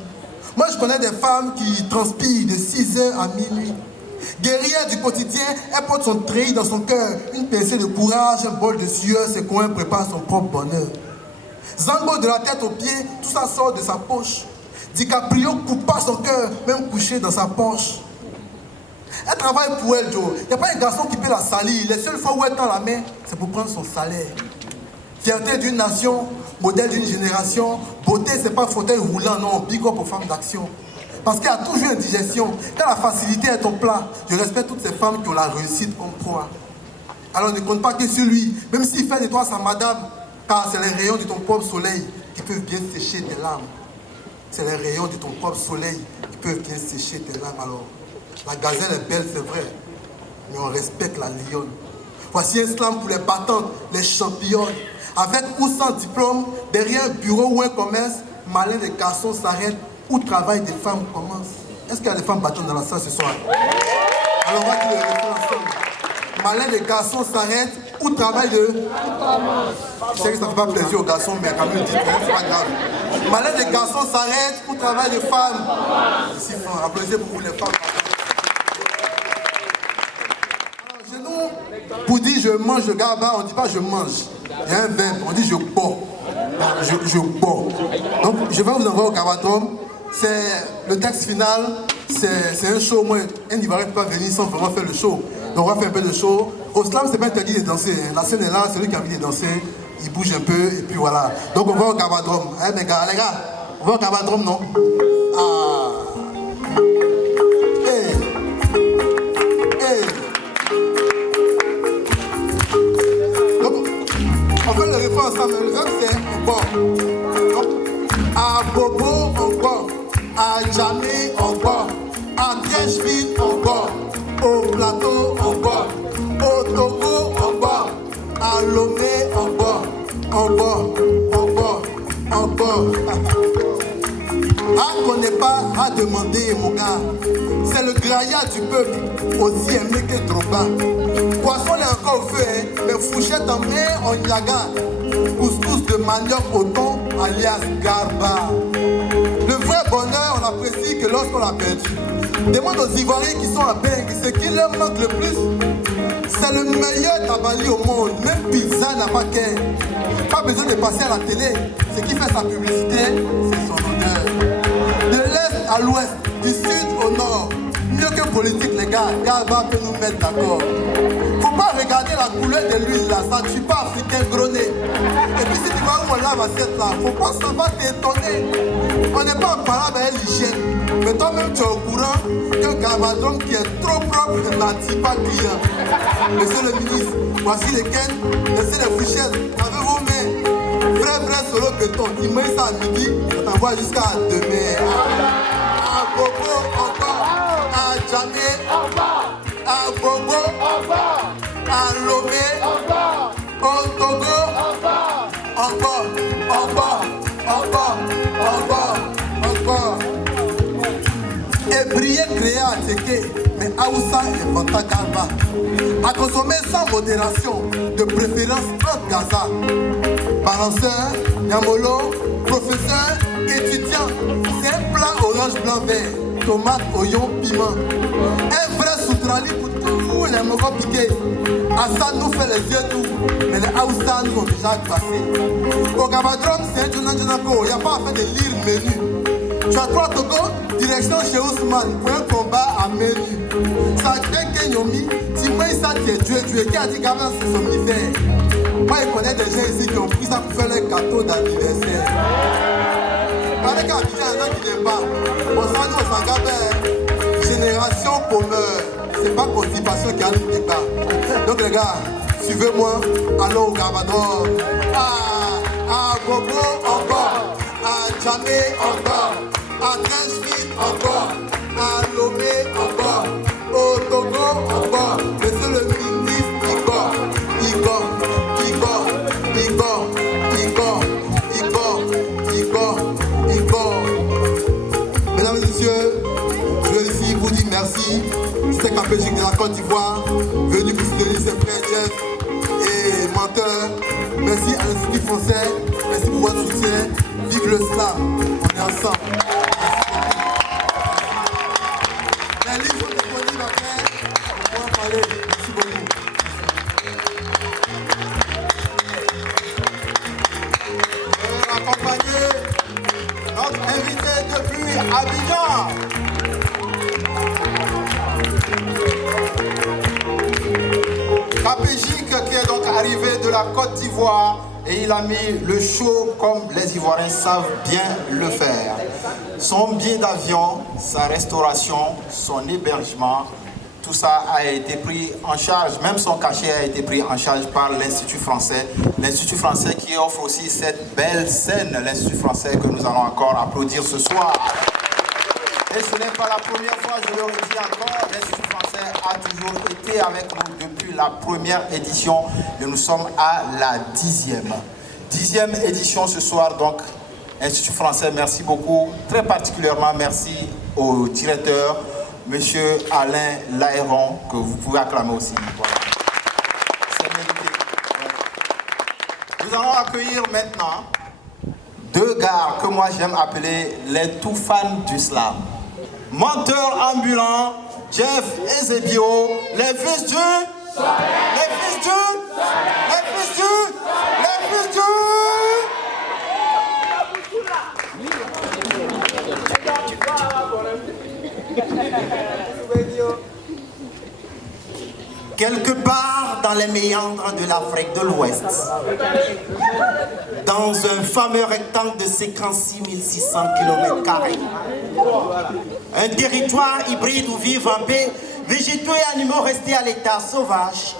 Moi, je connais des femmes qui transpirent de 6h à minuit. Guerrière du quotidien, elle porte son treillis dans son cœur. Une pincée de courage, un bol de sueur, ses coins préparent son propre bonheur. Zango de la tête aux pieds, tout ça sort de sa poche. DiCaprio coupe pas son cœur, même couché dans sa poche. Elle travaille pour elle, Joe. Il n'y a pas un garçon qui peut la salir. Les seules fois où elle tend la main, c'est pour prendre son salaire. Fierté d'une nation, modèle d'une génération. Beauté, c'est pas fauteuil roulant, non. Big up aux femmes d'action. Parce qu'il y a toujours une digestion. Quand la facilité est ton plat, je respecte toutes ces femmes qui ont la réussite comme proie. Alors ne compte pas que sur lui, même s'il fait de toi sa madame, car c'est les rayons de ton propre soleil qui peuvent bien sécher tes larmes. C'est les rayons de ton propre soleil qui peuvent bien sécher tes larmes. Alors, la gazelle est belle, c'est vrai, mais on respecte la lionne. Voici un slam pour les battantes, les championnes. Avec ou sans diplôme, derrière un bureau ou un commerce, malin des garçons s'arrêtent où le travail des femmes commence. Est-ce qu'il y a des femmes battantes dans la salle ce soir? Alors on va dire le refrain ensemble. Malin des garçons s'arrêtent où le travail de... Je sais que ça ne fait pas plaisir aux garçons, mais quand même, dites, c'est pas grave. Malin des garçons s'arrêtent où le travail des femmes. Ici, applaudissez pour vous les femmes. Alors, chez nous, pour dire je mange le gaba, on ne dit pas je mange. Il y a un verbe, on dit je bois. Je bois. Donc, je vais vous envoyer au Cavadrome. C'est le texte final, c'est un show. Moi, un Ivoirien ne peut pas venir sans vraiment faire le show. Donc, on va faire un peu de show. Au slam, c'est pas interdit de danser. La scène est là, celui qui a envie de danser, il bouge un peu, et puis voilà. Donc, on va au Cavadrome. Eh, les gars, on va au Cavadrome, non? Ah. Hey. Hey. Donc, on fait le refrain ensemble. Le refrain, c'est on boit. Donc, à bobo, on boit. à Djamé encore, à Trècheville encore, au plateau encore, au Togo encore, à Lomé encore, encore. Ah, qu'on n'est pas à demander, mon gars. C'est le graillat du peuple, aussi aimé que Drogba. Poisson est encore au feu, hein, mais fourchette en main, on yaga. Couscous de manioc au thon, alias garba. Le vrai bonheur, on apprécie que lorsqu'on l'a perdu. Demande aux Ivoiriens qui sont à Beng, ce qui leur manque le plus, c'est le meilleur tabali au monde. Même pizza n'a pas qu'un. Pas besoin de passer à la télé. Ce qui fait sa publicité, c'est son odeur. De l'est à l'ouest, du sud au nord, mieux que politique, les gars, Garba peut nous mettre d'accord. Faut pas regarder la couleur de l'huile là, ça tue pas africain gros nez. Et puis si tu vois où on lave assiette là, faut pas ça va t'étonner. On n'est pas en parlant avec l'hygiène. Mais toi-même tu es au courant que Gabadron qui est trop propre n'attire pas client. Monsieur le ministre, voici les ken, laissez les fichettes, avez-vous main? Vrai solo béton, il met ça à midi, on t'envoie jusqu'à demain. À Bobo encore, à Djamé encore, à Bobo encore, à Lomé encore, au Togo encore. Et briller créer à Teke, mais Aoussa et Fanta Garba. À consommer sans modération, de préférence en Gaza. Balanceur, Yamolo, professeur, étudiant, c'est un plat orange blanc vert, tomate, oignon, piment. Un vrai soutrali pour tous les mogos piqués. Assad nous fait les yeux doux, mais les Aoussa nous ont déjà glacés. Au Gabadron, c'est un Djonanjonako, il n'y a pas à faire de lire le menu. Tu as 3 Togo, direction chez Ousmane pour un combat à menu. Ça crée Kenyomi, si moi ça t'es Dieu, qui a dit qu'avant c'est somnifère. Moi je connais des gens ici qui ont pris ça pour faire leur gâteau d'anniversaire. Parlez qu'à Abidjan, il y en a qui n'aiment pas. Bon, ça nous on s'en garde, génération paumeur. C'est pas constipation qui a le débat. Donc les gars, suivez-moi, allons au Gabador. À Bobo encore, à Djamé encore, à Trècheville encore, à Lomé encore, au Togo encore. Monsieur le ministre, Igor. Mesdames et messieurs, je veux ici vous dire merci. C'est Capégique de la Côte d'Ivoire, venu pour soutenir ses frères Jeff et Menteur. Merci à l'Institut français, merci pour votre soutien. Vive le slam, on est ensemble. Les livres sont disponibles après, on pourra en parler. Merci beaucoup. Accompagner notre invité depuis Abidjan. Capégique qui est donc arrivé de la Côte d'Ivoire et il a mis le show comme les Ivoiriens savent bien le faire. Son billet d'avion, sa restauration, son hébergement, tout ça a été pris en charge, même son cachet a été pris en charge par l'Institut français. L'Institut français qui offre aussi cette belle scène, l'Institut français que nous allons encore applaudir ce soir. Et ce n'est pas la première fois, je le redis encore, l'Institut français a toujours été avec nous depuis la première édition et nous sommes à la 10e édition ce soir. Donc, Institut français, merci beaucoup. Très particulièrement, merci au directeur, Monsieur Alain Laéron, que vous pouvez acclamer aussi. Voilà. C'est mérité. Nous allons accueillir maintenant 2 gars que moi j'aime appeler les tout fans du slam. Menteur ambulant, Jeff et Zebio, les fils du... Les fils du... Les fils du... Les fils du... Quelque part dans les méandres de l'Afrique de l'Ouest, dans un fameux rectangle de 56 600 km², un territoire hybride où vivent en paix végétaux et animaux restés à l'état sauvage,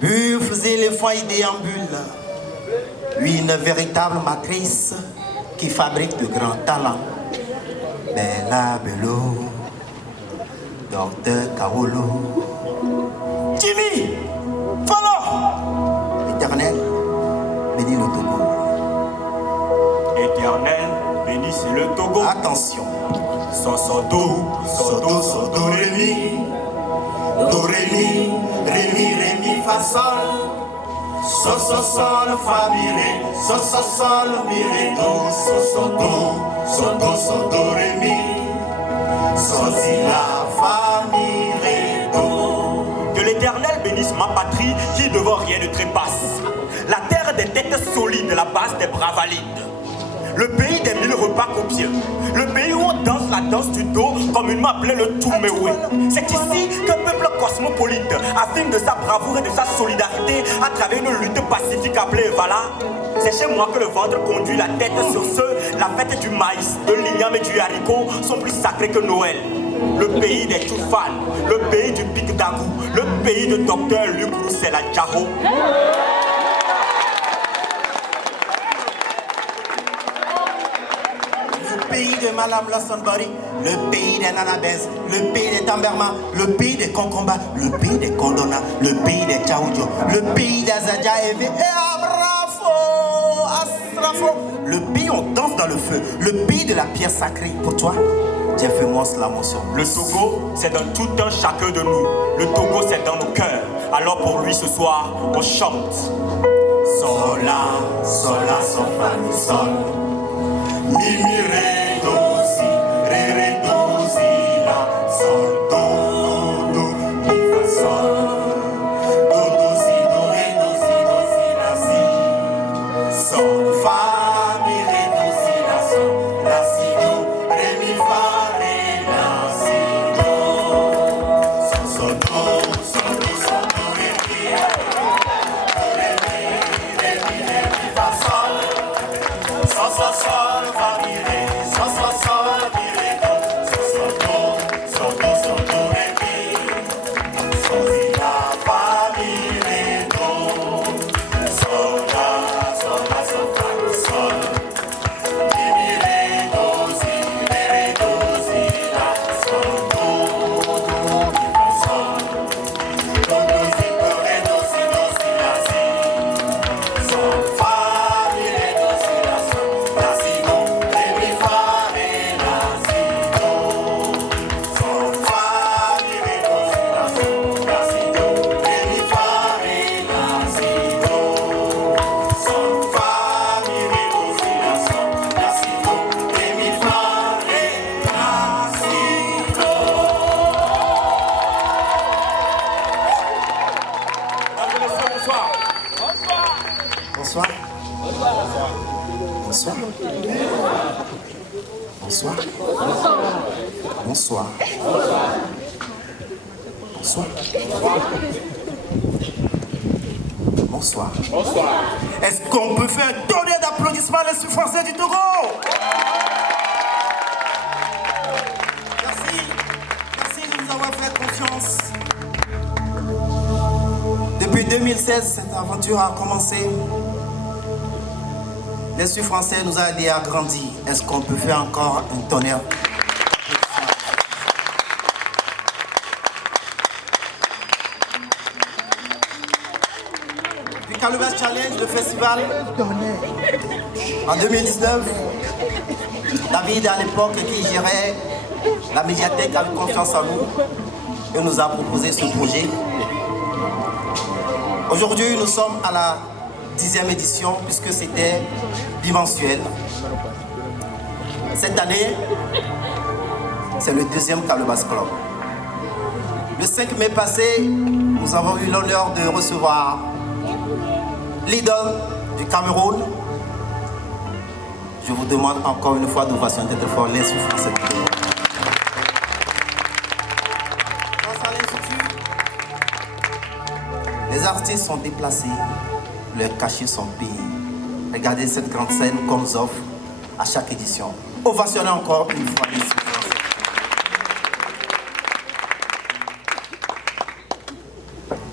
buffles et éléphants y déambulent, une véritable matrice qui fabrique de grands talents. Bella Bello, Docteur Carolo, Jimmy, follow. Éternel, bénis le Togo. Éternel, bénissez le Togo. Attention. So, do, ré, mi. Do, ré, mi, fa, sol. So, sol, fa, mi, ré. So, sol, mi, ré, do. So, do, ré, mi. So, si, la, fa, mi, ré, do. Que l'Éternel bénisse ma patrie qui devant rien ne trépasse. La terre des têtes solides, la base des bras valides. Le pays des 1000 repas copieux. Le pays où on danse la danse du dos comme une m'appelait le Touméoué. C'est ici qu'un peuple cosmopolite affirme de sa bravoure et de sa solidarité à travers une lutte pacifique appelée Vala. C'est chez moi que le ventre conduit la tête sur ce. La fête du maïs, de l'igname et du haricot sont plus sacrés que Noël. Le pays des Toufans, le pays du pic d'Agou, le pays de Docteur Luc Roussel à Djaro. Le pays de Madame Lassonbari, le pays des Nanabès, le pays des Tamberma, le pays des Concomba, le pays des Condona, le pays des Tchaoudjo, le pays des Azadja Eve et Abrafo, Astrafo, le pays où on danse dans le feu, le pays de la pierre sacrée. Pour toi, j'ai fait moi la motion. Le Togo, c'est dans tout un chacun de nous. Le Togo, c'est dans nos cœurs. Alors pour lui, ce soir, on chante. Sol, la, sol, fa, mi, sol. Mi, mi, ré, do, si, ré, do, si, la, sol, do, mi, fa, sol. Do, si, do, si, la, si. Sol, fa, mi, ré, do, si, la, sol, la, si, do, ré, mi, fa, ré, la, si, do. Sol, do, ré, mi, ré, mi, fa, sol. Sol, fa, mi, ré, sol, mi, ré, do, ré, mi, sol, si, la, fa, mi, ré, do, sol, la, fa, mi, sol, mi, ré, do, si, ré, do, si, la, sol, do, mi, fa, sol, do, si, do, ré, do, si, la, si, sol, fa, mi, ré, do, si, la, sol, la, si, do, ré, mi, fa, ré, la, si, do, sol, fa, mi, ré, do, si, la, sol, la, si, do, ré, mi, fa, ré, la, si, do, sol, fa, mi, ré, do, si, la, sol, la, si, do, ré, mi, fa, ré, la, si, do. Bonsoir. Bonsoir. Bonsoir. Bonsoir. Bonsoir. Bonsoir. Bonsoir. Est-ce qu'on peut faire un tonnerre d'applaudissements à l'Institut français du Togo? Merci. Merci de nous avoir fait confiance. Depuis 2016, cette aventure a commencé. L'Institut français nous a aidés à grandir. Est-ce qu'on peut faire encore un tonnerre? Puis Calabash Challenge, le festival, en 2019, David à l'époque qui gérait la médiathèque avait confiance en nous et nous a proposé ce projet. Aujourd'hui, nous sommes à la 10e édition puisque c'était bimensuel. Cette année, c'est le 2e Calabash Club. Le 5 mai passé, nous avons eu l'honneur de recevoir l'idole du Cameroun. Je vous demande encore une fois d'ovation d'être fort l'Institut français du Togo. Grâce à l'Institut, les artistes sont déplacés, leurs cachets sont payés. Regardez cette grande scène qu'on nous offre à chaque édition. Ovationnez encore une fois l'Institut français.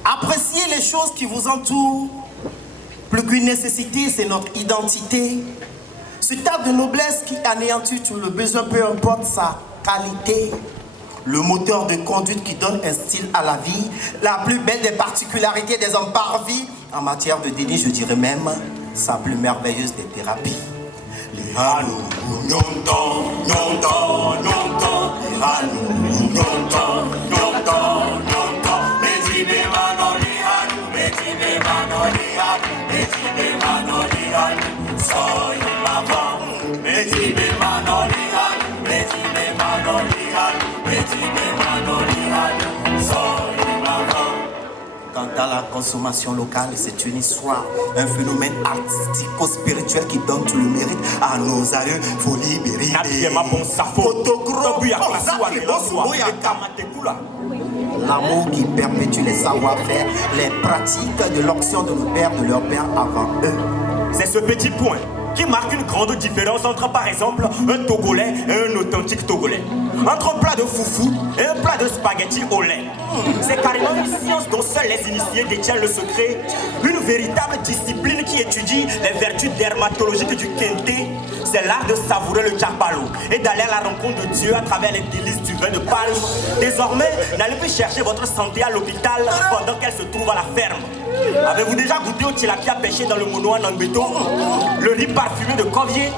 Appréciez les choses qui vous entourent. Plus qu'une nécessité, c'est notre identité. Cet acte de noblesse qui anéantit tout le besoin, peu importe sa qualité. Le moteur de conduite qui donne un style à la vie. La plus belle des particularités des hommes par vie. En matière de déni, je dirais même sa plus merveilleuse des thérapies. Les halou, nyonton, nyonton, nyonton. Les halou, nyonton, nyonton, nyonton. Métibe manoli halou, métibe manoli halou, métibe manoli halou. Soy maman, métibe manoli halou, métibe manoli halou, métibe manoli halou. Soy maman. Quant à la consommation locale, c'est une histoire, un phénomène artistico-spirituel qui donne tout le mérite à nos aïeux. Faut libérer l'amour qui perpétue les savoir-faire, les pratiques de l'onction de nos pères, de leurs pères avant eux. C'est ce petit point qui marque une grande différence entre, par exemple, un Togolais et un authentique Togolais. Entre un plat de foufou et un plat de spaghetti au lait. C'est carrément une science dont seuls les initiés détiennent le secret. Une véritable discipline qui étudie les vertus dermatologiques du kente. C'est l'art de savourer le tchapalo et d'aller à la rencontre de Dieu à travers les délices du vin de palme. Désormais, n'allez plus chercher votre santé à l'hôpital pendant qu'elle se trouve à la ferme. Avez-vous déjà goûté au tilapia pêché dans le monoan en béton? Le riz parfumé de Corvier,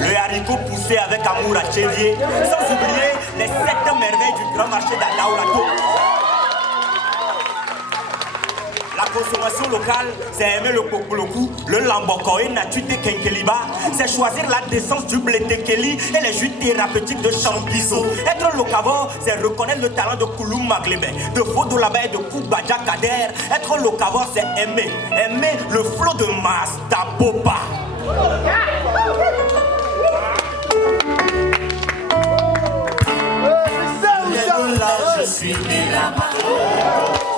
le haricot poussé avec amour à Chévier, sans oublier les 7 merveilles du grand marché d'Adaoulato. La consommation locale, c'est aimer le kokoloku, le lambokoé natute kenkeliba, c'est choisir la décence du blé tekeli et les jus thérapeutiques de champiso. Être locavore, c'est reconnaître le talent de Kouloum Maglebe, de Fodolaba et de Koubadja Kader. Être locavore, c'est aimer le flot de masse d'Aboba. Je suis né là-bas.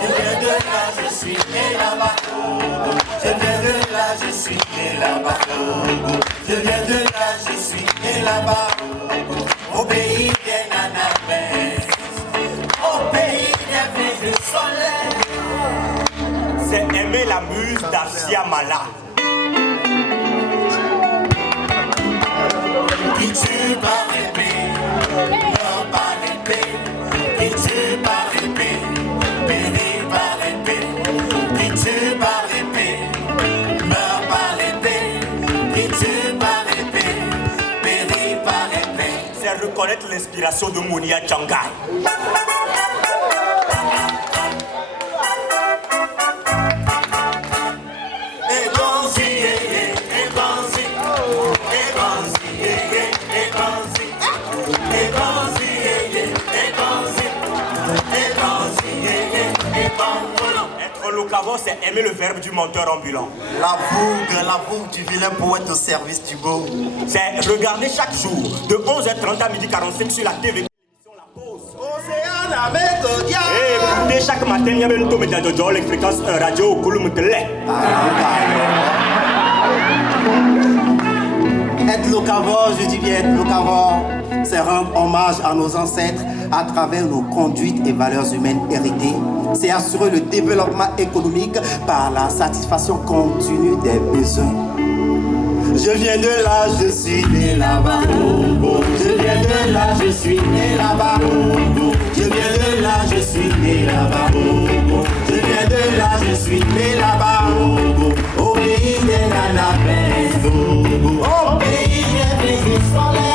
Je viens de là, je suis né là-bas. Je viens de là, je suis né là-bas. Je viens de là, je suis né là-bas. Au pays des nanabès, au pays des feux du soleil. C'est aimer la muse d'Afsia Mala. Qui tue par épée, non par épée. Qui tue par épée, béni par épée. Qui tue par épée, meurt par épée. Qui tue par épée, béni par épée. C'est reconnaître l'inspiration de Mounia Tchangai. Être locavore, c'est aimer le verbe du menteur ambulant. La vogue du vilain poète au service du beau. C'est regarder chaque jour, de 11h30 à 12h45 sur la TV. Et écoutez chaque matin, il y a une tombe de les fréquences radio au Kouloum Tele. Être locavore, je dis bien être locavore, c'est rendre hommage à nos ancêtres à travers nos conduites et valeurs humaines héritées. C'est assurer le développement économique par la satisfaction continue des besoins. Je viens de là, je suis né là-bas. Je viens de là, je suis né là-bas. Je viens de là, je suis né là-bas. Je viens de là, je suis né là-bas. Au pays des nanabès, au pays des feux du soleil.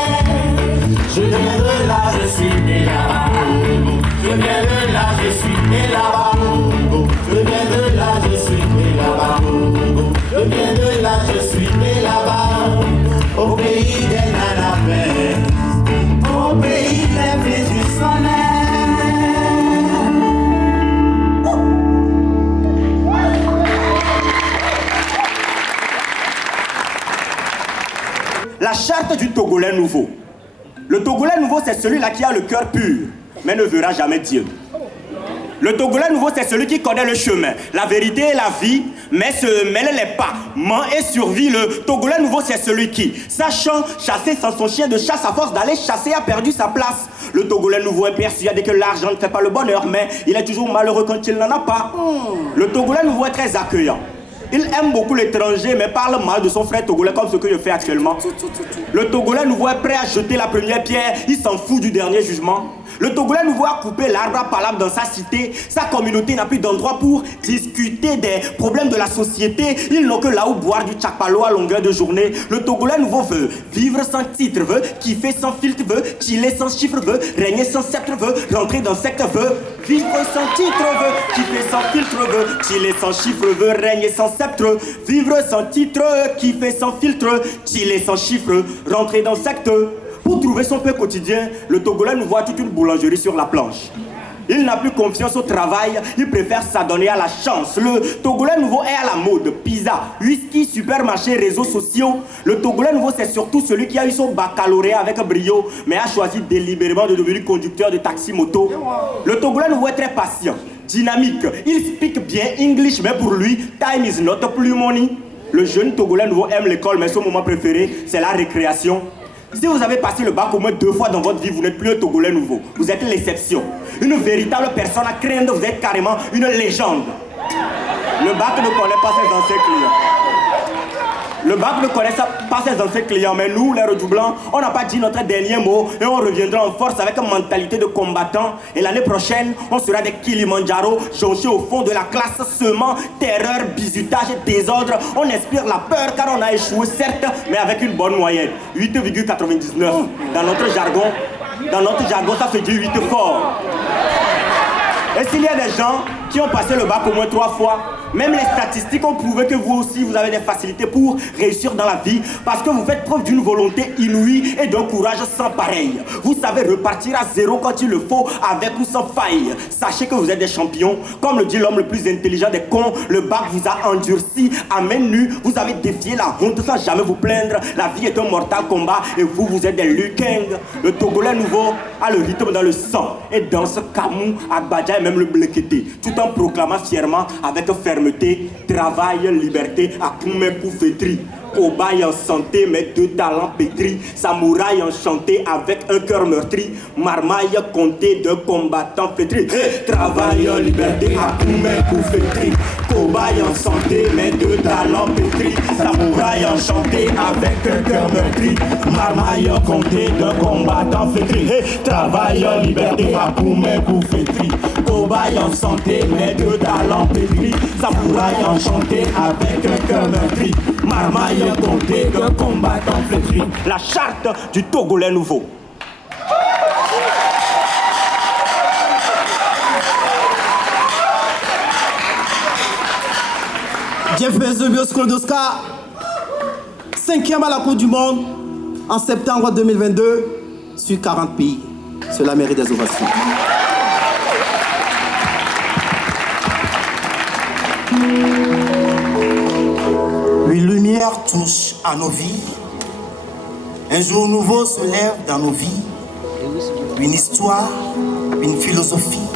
Je viens de là, je suis né là-bas. Je viens de là, je suis né là-bas. Je viens de là, je suis né là-bas. Je viens de là, je suis né là-bas. Au pays des nanabès, au pays des feux du soleil. La charte du Togolais nouveau. Le Togolais nouveau, c'est celui-là qui a le cœur pur, mais ne verra jamais Dieu. Le Togolais nouveau, c'est celui qui connaît le chemin, la vérité et la vie, mais se mêle les pas, ment et survit. Le Togolais nouveau, c'est celui qui, sachant chasser sans son chien de chasse à force d'aller chasser, a perdu sa place. Le Togolais nouveau est persuadé que l'argent ne fait pas le bonheur, mais il est toujours malheureux quand il n'en a pas. Le Togolais nouveau est très accueillant. Il aime beaucoup l'étranger, mais parle mal de son frère togolais comme ce que je fais actuellement. Le Togolais nouveau est prêt à jeter la première pierre, il s'en fout du dernier jugement. Le Togolais nouveau a coupé l'arbre à palabre dans sa cité. Sa communauté n'a plus d'endroit pour discuter des problèmes de la société. Ils n'ont que là où boire du tchakpalo à longueur de journée. Le Togolais nouveau veut vivre sans titre, veut kiffer sans filtre, veut chiller sans chiffre, veut régner sans sceptre, veut rentrer dans secte, veut vivre sans titre, veut kiffer sans filtre, veut chiller sans chiffre, veut régner sans sceptre, vivre sans titre, kiffer sans filtre, chiller sans chiffre, rentrer dans secte. Pour trouver son pain quotidien, le Togolais nous voit toute une boulangerie sur la planche. Il n'a plus confiance au travail, il préfère s'adonner à la chance. Le Togolais nouveau est à la mode. Pizza, whisky, supermarché, réseaux sociaux. Le Togolais nouveau, c'est surtout celui qui a eu son baccalauréat avec brio, mais a choisi délibérément de devenir conducteur de taxi-moto. Le Togolais nouveau est très patient, dynamique. Il speak bien English, mais pour lui, time is not plus money. Le jeune Togolais nouveau aime l'école, mais son moment préféré, c'est la récréation. Si vous avez passé le bac au moins 2 fois dans votre vie, vous n'êtes plus un Togolais nouveau. Vous êtes l'exception. Une véritable personne à craindre, vous êtes carrément une légende. Le bac ne connaît pas ses anciens clients. Le bac ne connaît pas ses anciens clients, mais nous, les redoublants, on n'a pas dit notre dernier mot et on reviendra en force avec une mentalité de combattant. Et l'année prochaine, on sera des Kilimandjaro, jonchés au fond de la classe, semant terreur, bizutage et désordre. On inspire la peur car on a échoué, certes, mais avec une bonne moyenne. 8,99. Dans notre jargon, ça se dit 8 fort. Et s'il y a des gens qui ont passé le bac au moins 3 fois, même les statistiques ont prouvé que vous aussi, vous avez des facilités pour réussir dans la vie parce que vous faites preuve d'une volonté inouïe et d'un courage sans pareil. Vous savez repartir à zéro quand il le faut, avec ou sans faille. Sachez que vous êtes des champions. Comme le dit l'homme le plus intelligent des cons, le bac vous a endurci à main nue. Vous avez défié la honte sans jamais vous plaindre. La vie est un mortal combat et vous, vous êtes des Liu Kang. Le Togolais nouveau a le rythme dans le sang et danse Kamou, Agbadja et même le Blekete, tout en proclamant fièrement avec fermeté, travail, liberté, Akume Koufetri. Cobaye en santé, mais 2 talents pétris. Samouraï enchanté avec un cœur meurtri. Marmaille compté de combattants flétris. Hey, travail en liberté, Akume Koufetri. Cobaye en santé, mais 2 talents pétris. Samouraï enchanté avec un cœur meurtri. Marmaille compté de combattants flétris. Hey, travail en liberté, Akume Koufetri. Cobaye en santé, mais 2 talents pétris. Samouraï enchanté avec un cœur meurtri. Marmaille compté de combattants flétris. La charte du Togolais nouveau. Jeff Bezos Klodowska, 5e à la Coupe du Monde en septembre 2022 sur 40 pays. Cela mérite des ovations. Une lumière touche à nos vies. Un jour nouveau se lève dans nos vies. Une histoire, une philosophie.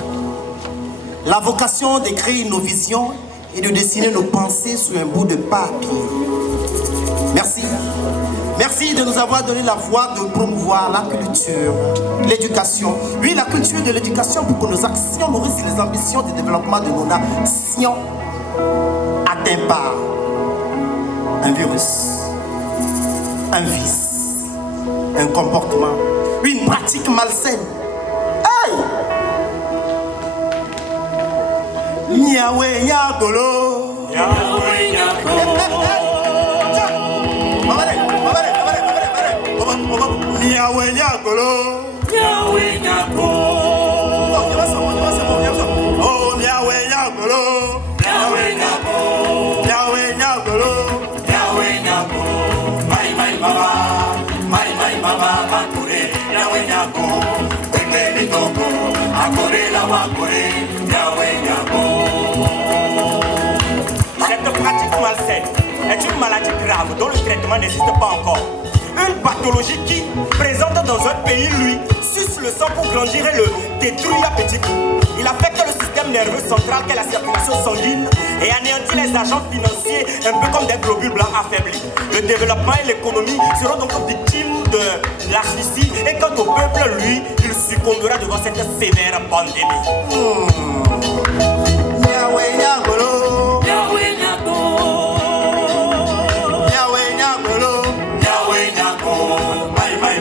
La vocation d'écrire nos visions et de dessiner nos pensées sur un bout de papier. Merci. Merci de nous avoir donné la voie de promouvoir la culture, l'éducation. Oui, la culture de l'éducation pour que nos actions nourrissent les ambitions de développement de nos nations. Atteint par un virus, un vice, un comportement, une pratique malsaine. Hey! Niawe Nyagolo. Niawe Nyagolo. Niawe Nyagolo. Niawe Nyagolo. Oh, Niawe Nyagolo. Niawe Nyagolo. Niawe Nyagolo. Niawe Nyagolo. Mai baba bakure. Niawe Nyagolo. Tengeli Togo. Akore la wakore. Niawe Nyagolo. Cette pratique malsaine est une maladie grave dont le traitement n'existe pas encore. Une pathologie qui, présente dans un pays, lui, suce le sang pour grandir et le détruit à petits coups. Il affecte le système nerveux central qu'est la circulation sanguine et anéantit les agents financiers un peu comme des globules blancs affaiblis. Le développement et l'économie seront donc victimes de l'asphyxie et quant au peuple, lui, il succombera devant cette sévère pandémie. Niawe Nyagolo. Niawe Nyagolo.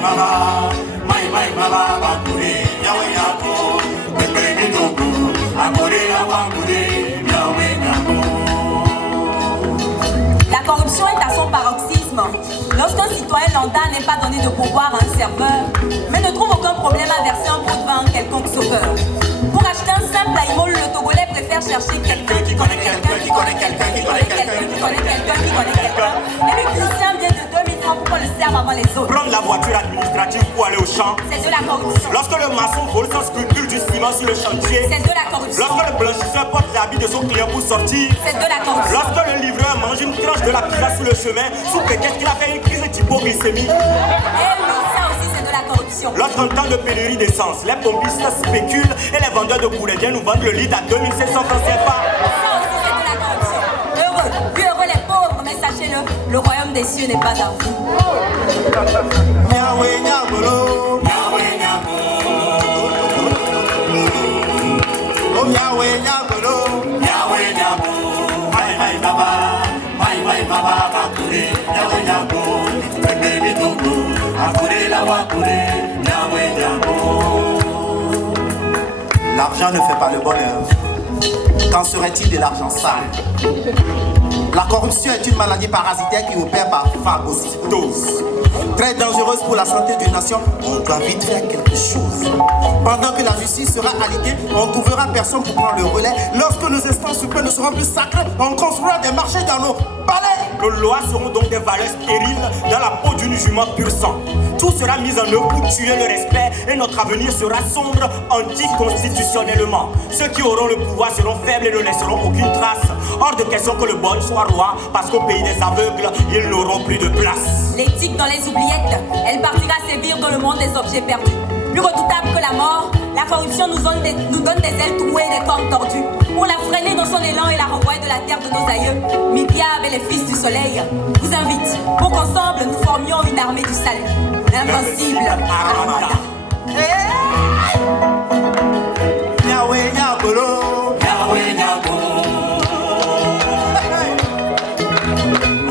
mama, mai mama bakure, yawe yako, pepe midogo, akure awangure, yawe yako. La corruption est à son paroxysme. Lorsqu'un citoyen lambda n'est pas donné de pouvoir à un serveur, mais ne trouve aucun problème à verser un pot de vin à un quelconque sauveur. Pour acheter un simple aïmol, le Togolais préfère chercher quelqu'un qui connaît quelqu'un, qui connaît quelqu'un, qui connaît quelqu'un, qui connaît quelqu'un, qui connaît quelqu'un. Et le Christian vient de 2000 francs pour qu'on le serve avant les autres. Prendre la voiture administrative pour aller au champ. C'est de la corruption. Lorsque le maçon vole sans scrupule du ciment sur le chantier. C'est de la corruption. Lorsque le blanchisseur porte l'habit de son client pour sortir. C'est de la corruption. Lorsque le livreur mange une tranche de la pizza sur le chemin sous prétexte qu'il a fait une crise d'hypoglycémie. Et oui, ça aussi c'est de la corruption. Lorsqu'en temps de pénurie d'essence, les pompistes spéculent et les vendeurs de poulet viennent nous vendre le litre à 2700 francs CFA. Ça aussi c'est de la corruption. Heureux, plus heureux les pauvres, mais sachez-le, le royaume des cieux n'est pas à vous. Nyawe nyagolo, Yawe yako, oh nyawe nyagolo, yawe yako, mai mama bakure, yawe yako, pepe midogo, akure la wakure, yawe yako. l'argent ne fait pas le bonheur. Qu'en serait-il de l'argent sale? La corruption est une maladie parasitaire qui opère par phagocytose. Très dangereuse pour la santé d'une nation, on doit vite faire quelque chose. Pendant que la justice sera alitée, on ne trouvera personne pour prendre le relais. Lorsque nos instances suprêmes ne seront plus sacrées, on construira des marchés dans nos palais. Nos lois seront donc des valeurs stériles dans la peau d'une jument pur sang. Tout sera mis en œuvre pour tuer le respect et notre avenir sera sombre anticonstitutionnellement. Ceux qui auront le pouvoir seront faibles et ne laisseront aucune trace. Hors de question que le bon soit roi, parce qu'au pays des aveugles, ils n'auront plus de place. L'éthique dans les oubliettes, elle partira sévir dans le monde des objets perdus. Plus redoutable que la mort, la corruption nous donne des ailes trouées et des cornes tordues. Pour la freiner dans son élan et la renvoyer de la terre de nos aïeux, Midiab et les fils du soleil vous invitent pour qu'ensemble nous formions une armée du salut. L'invincible Armada. Nyawe nyagolo, Yawe yako,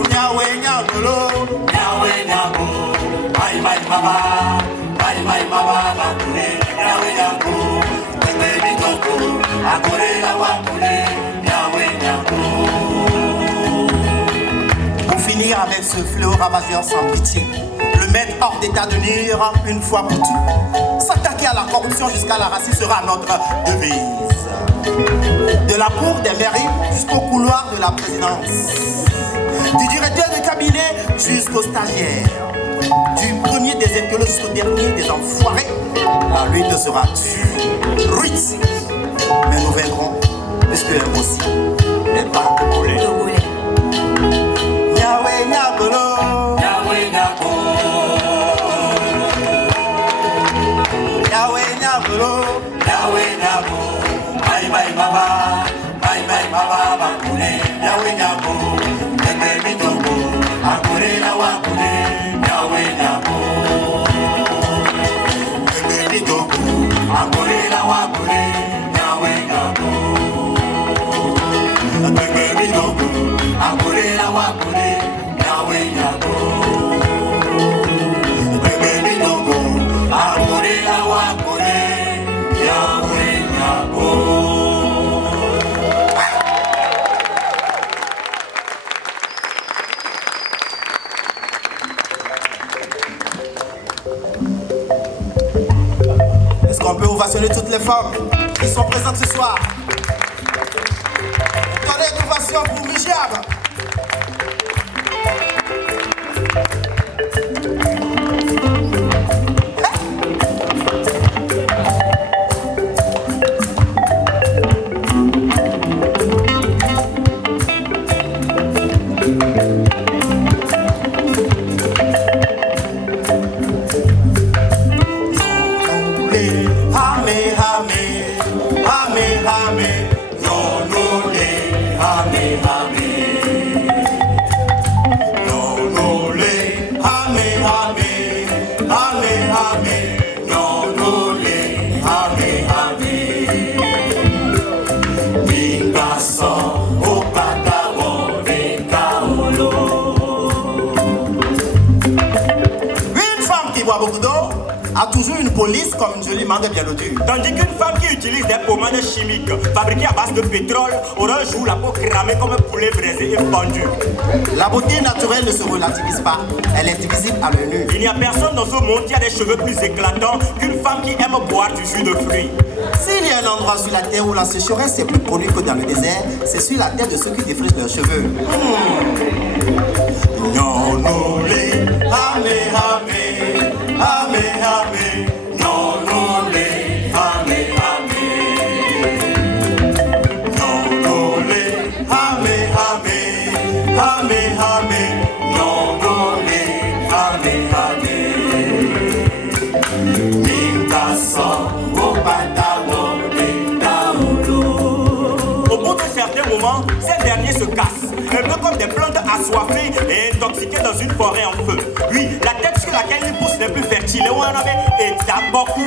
nyawe nyagolo, yawe yako, mai mama bakure, yawe yako, pepe midogo, akure la wakure, yawe yako. Pour finir avec ce fléau ravageur sans pitié, le mettre hors d'état de nuire une fois pour toutes. S'attaquer à la corruption jusqu'à la racine sera notre devise. De la cour des mairies jusqu'au couloir de la présidence. Du directeur de cabinet jusqu'au stagiaire. Du premier des intellos jusqu'au dernier des enfoirés. La lutte sera dure, rude. Mais nous vaincrons, puisque l'impossible n'est pas volé. Yahweh Nyagolo, Yawe yako, Yahweh Nyagolo, yawe yako, mai mama bakure, yawe yako, pepe midogo, akure la wakure, yawe yako, pepe midogo, akure la wakure, yawe yako, pepe midogo, akure la wakure, yawe yako, pepe midogo, akure la wakure, yawe yako. Est-ce qu'on peut ovationner toutes les femmes qui sont présentes ce soir? Une tonnerre d'ovation pour Midiab. Hame, hame, no, no, hame, hame. a toujours une police comme une jolie mangue bien notée. Tandis qu'une femme qui utilise des pommades chimiques fabriquées à base de pétrole aura un jour la peau cramée comme un poulet braisé et pendu. La beauté naturelle ne se relativise pas, elle est divisible à l'œil nu. Il n'y a personne dans ce monde qui a des cheveux plus éclatants qu'une femme qui aime boire du jus de fruits. S'il y a un endroit sur la terre où la sécheresse est plus connue que dans le désert, c'est sur la tête de ceux qui défrisent leurs cheveux. Non, non, les hame, hame, hame, hame. Non, non, les hame, hame. Non, non, les hame, hame, hame, hame. Non, non, les hame, hame. Mintaso, obatawo, Au bout d'un certain moment, ces derniers se cassent, un peu comme des plantes assoiffées et intoxiquées dans une forêt en feu. Oui, la tête sur laquelle ils poussent n'est plus fertile. Et on avait état coucou.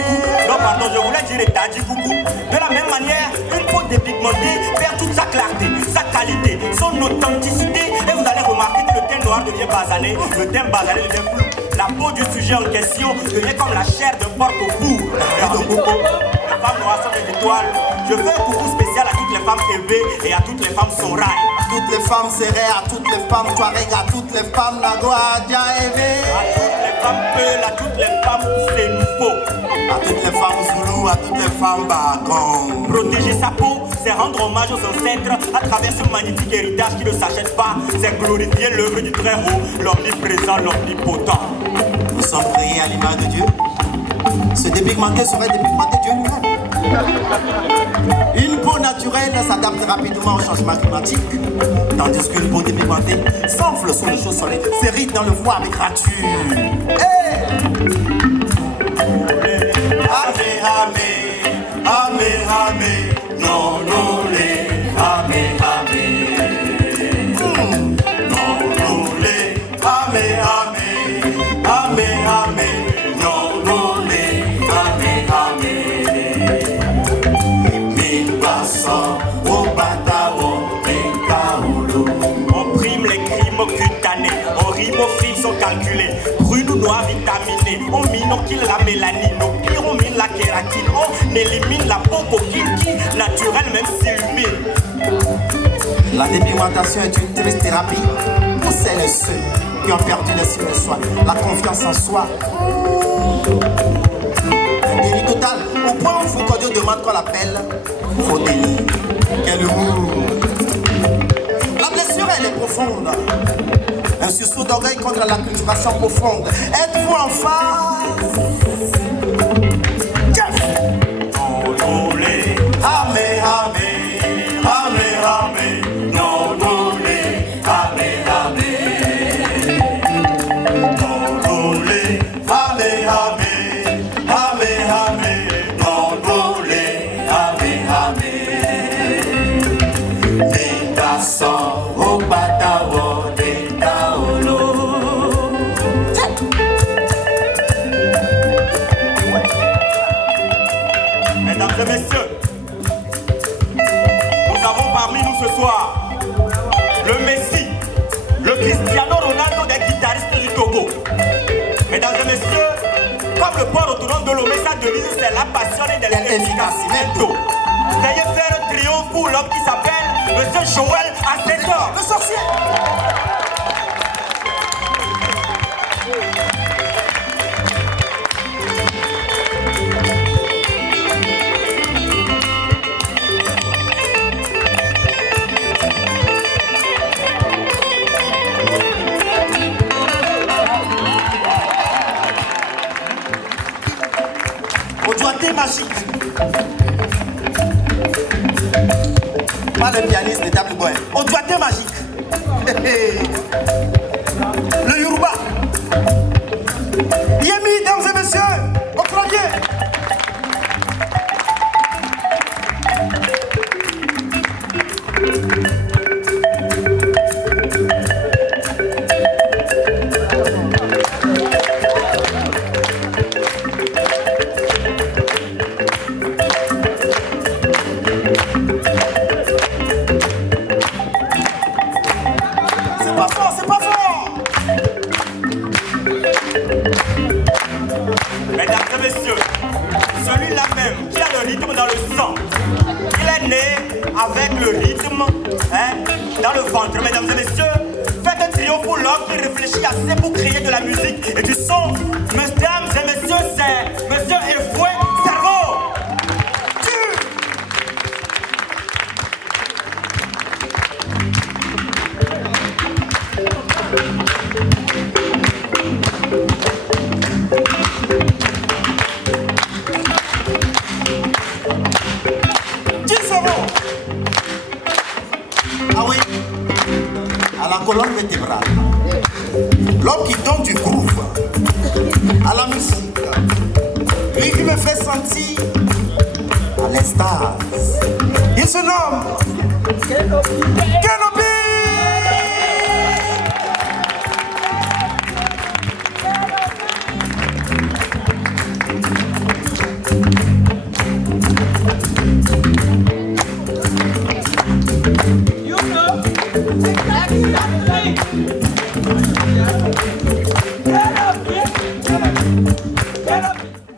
Non, pardon, je voulais dire état du coucou. De la même manière, une peau dépigmentée perd toute sa clarté, sa qualité, son authenticité. Et vous allez remarquer que le teint noir devient basané, le teint basané devient flou. La peau du sujet en question devient comme la chair d'un porc au four. Les femmes noires sont des étoiles. Je fais un coucou spécial à toutes les femmes élevées et à toutes les femmes sorailles. À toutes les femmes serrées, à toutes les femmes touareg, à toutes les femmes nagoa, djaévé. À toutes les femmes peules, à toutes les femmes sénoufo. À toutes les femmes zoulou, à toutes les femmes bagon. Protéger sa peau, c'est rendre hommage aux ancêtres à travers ce magnifique héritage qui ne s'achète pas. C'est glorifier l'œuvre du Très-Haut, l'omniprésent, l'omnipotent. Nous sommes créés à l'image de Dieu. Se dépigmenter serait dépigmenter Dieu lui-même. Une peau naturelle s'adapte rapidement au changement climatique, tandis qu'une peau dépigmentée s'enfle sous le chaud soleil, s'érite dans le froid avec rature. hame, hame, hame, hame. Non, non, les hame, hame. Non, non, les hame, hame, hame, hame. Non, non, les hame, hame. Mintaso, obatawo, mekaolo. On prime les crimes cutanés, on rime aux frites sont calculés. Brune ou noir vitaminé, on minoxyle la mélanine, on pire on mine la kératine, on élimine la peau coquine qui, naturelle même s'illumine. La dépigmentation est une triste thérapie pour celles et ceux qui ont perdu l'estime de soi, la confiance en soi. Un délit total, au point où Foucault demande qu'on l'appelle faux délit. Quel humour! La blessure, elle est profonde. Un sursaut d'orgueil contre la cultivation profonde. Êtes-vous en phase? Jeff! Non, non, les hame, hame, hame, hame. Non, non, les hame, hame. Non, non, les hame, hame, hame, hame. Non, non, les hame, hame. Mintaso, obatawo, dekaolo. Mesdames et messieurs, nous avons parmi nous ce soir le Messi, le Cristiano Ronaldo des guitaristes du Togo. Mesdames et messieurs, comme le port autonome de Lomé, sa devise c'est la passion et de l'efficacimento. Veuillez faire un triomphe pour l'homme qui s'appelle Monsieur Joël Assetor. Le sorcier! Au doigté magique. Pas le pianiste, le table boy. Au doigté magique. Le Yoruba. Yemi, mesdames et messieurs, au clavier. C'est pas fort, c'est pas fort. rythme dans le sang. Il est né avec le rythme dans le ventre. Mesdames et messieurs, faites un triomphe pour l'homme qui réfléchit assez pour créer de la musique et du son. Mesdames et messieurs, c'est Monsieur Efoué Cerveau. Ah oui, à la colonne vertébrale. L'homme qui donne du groove à la musique. Lui qui me fait sentir à l'extase. Il se nomme Kenobi.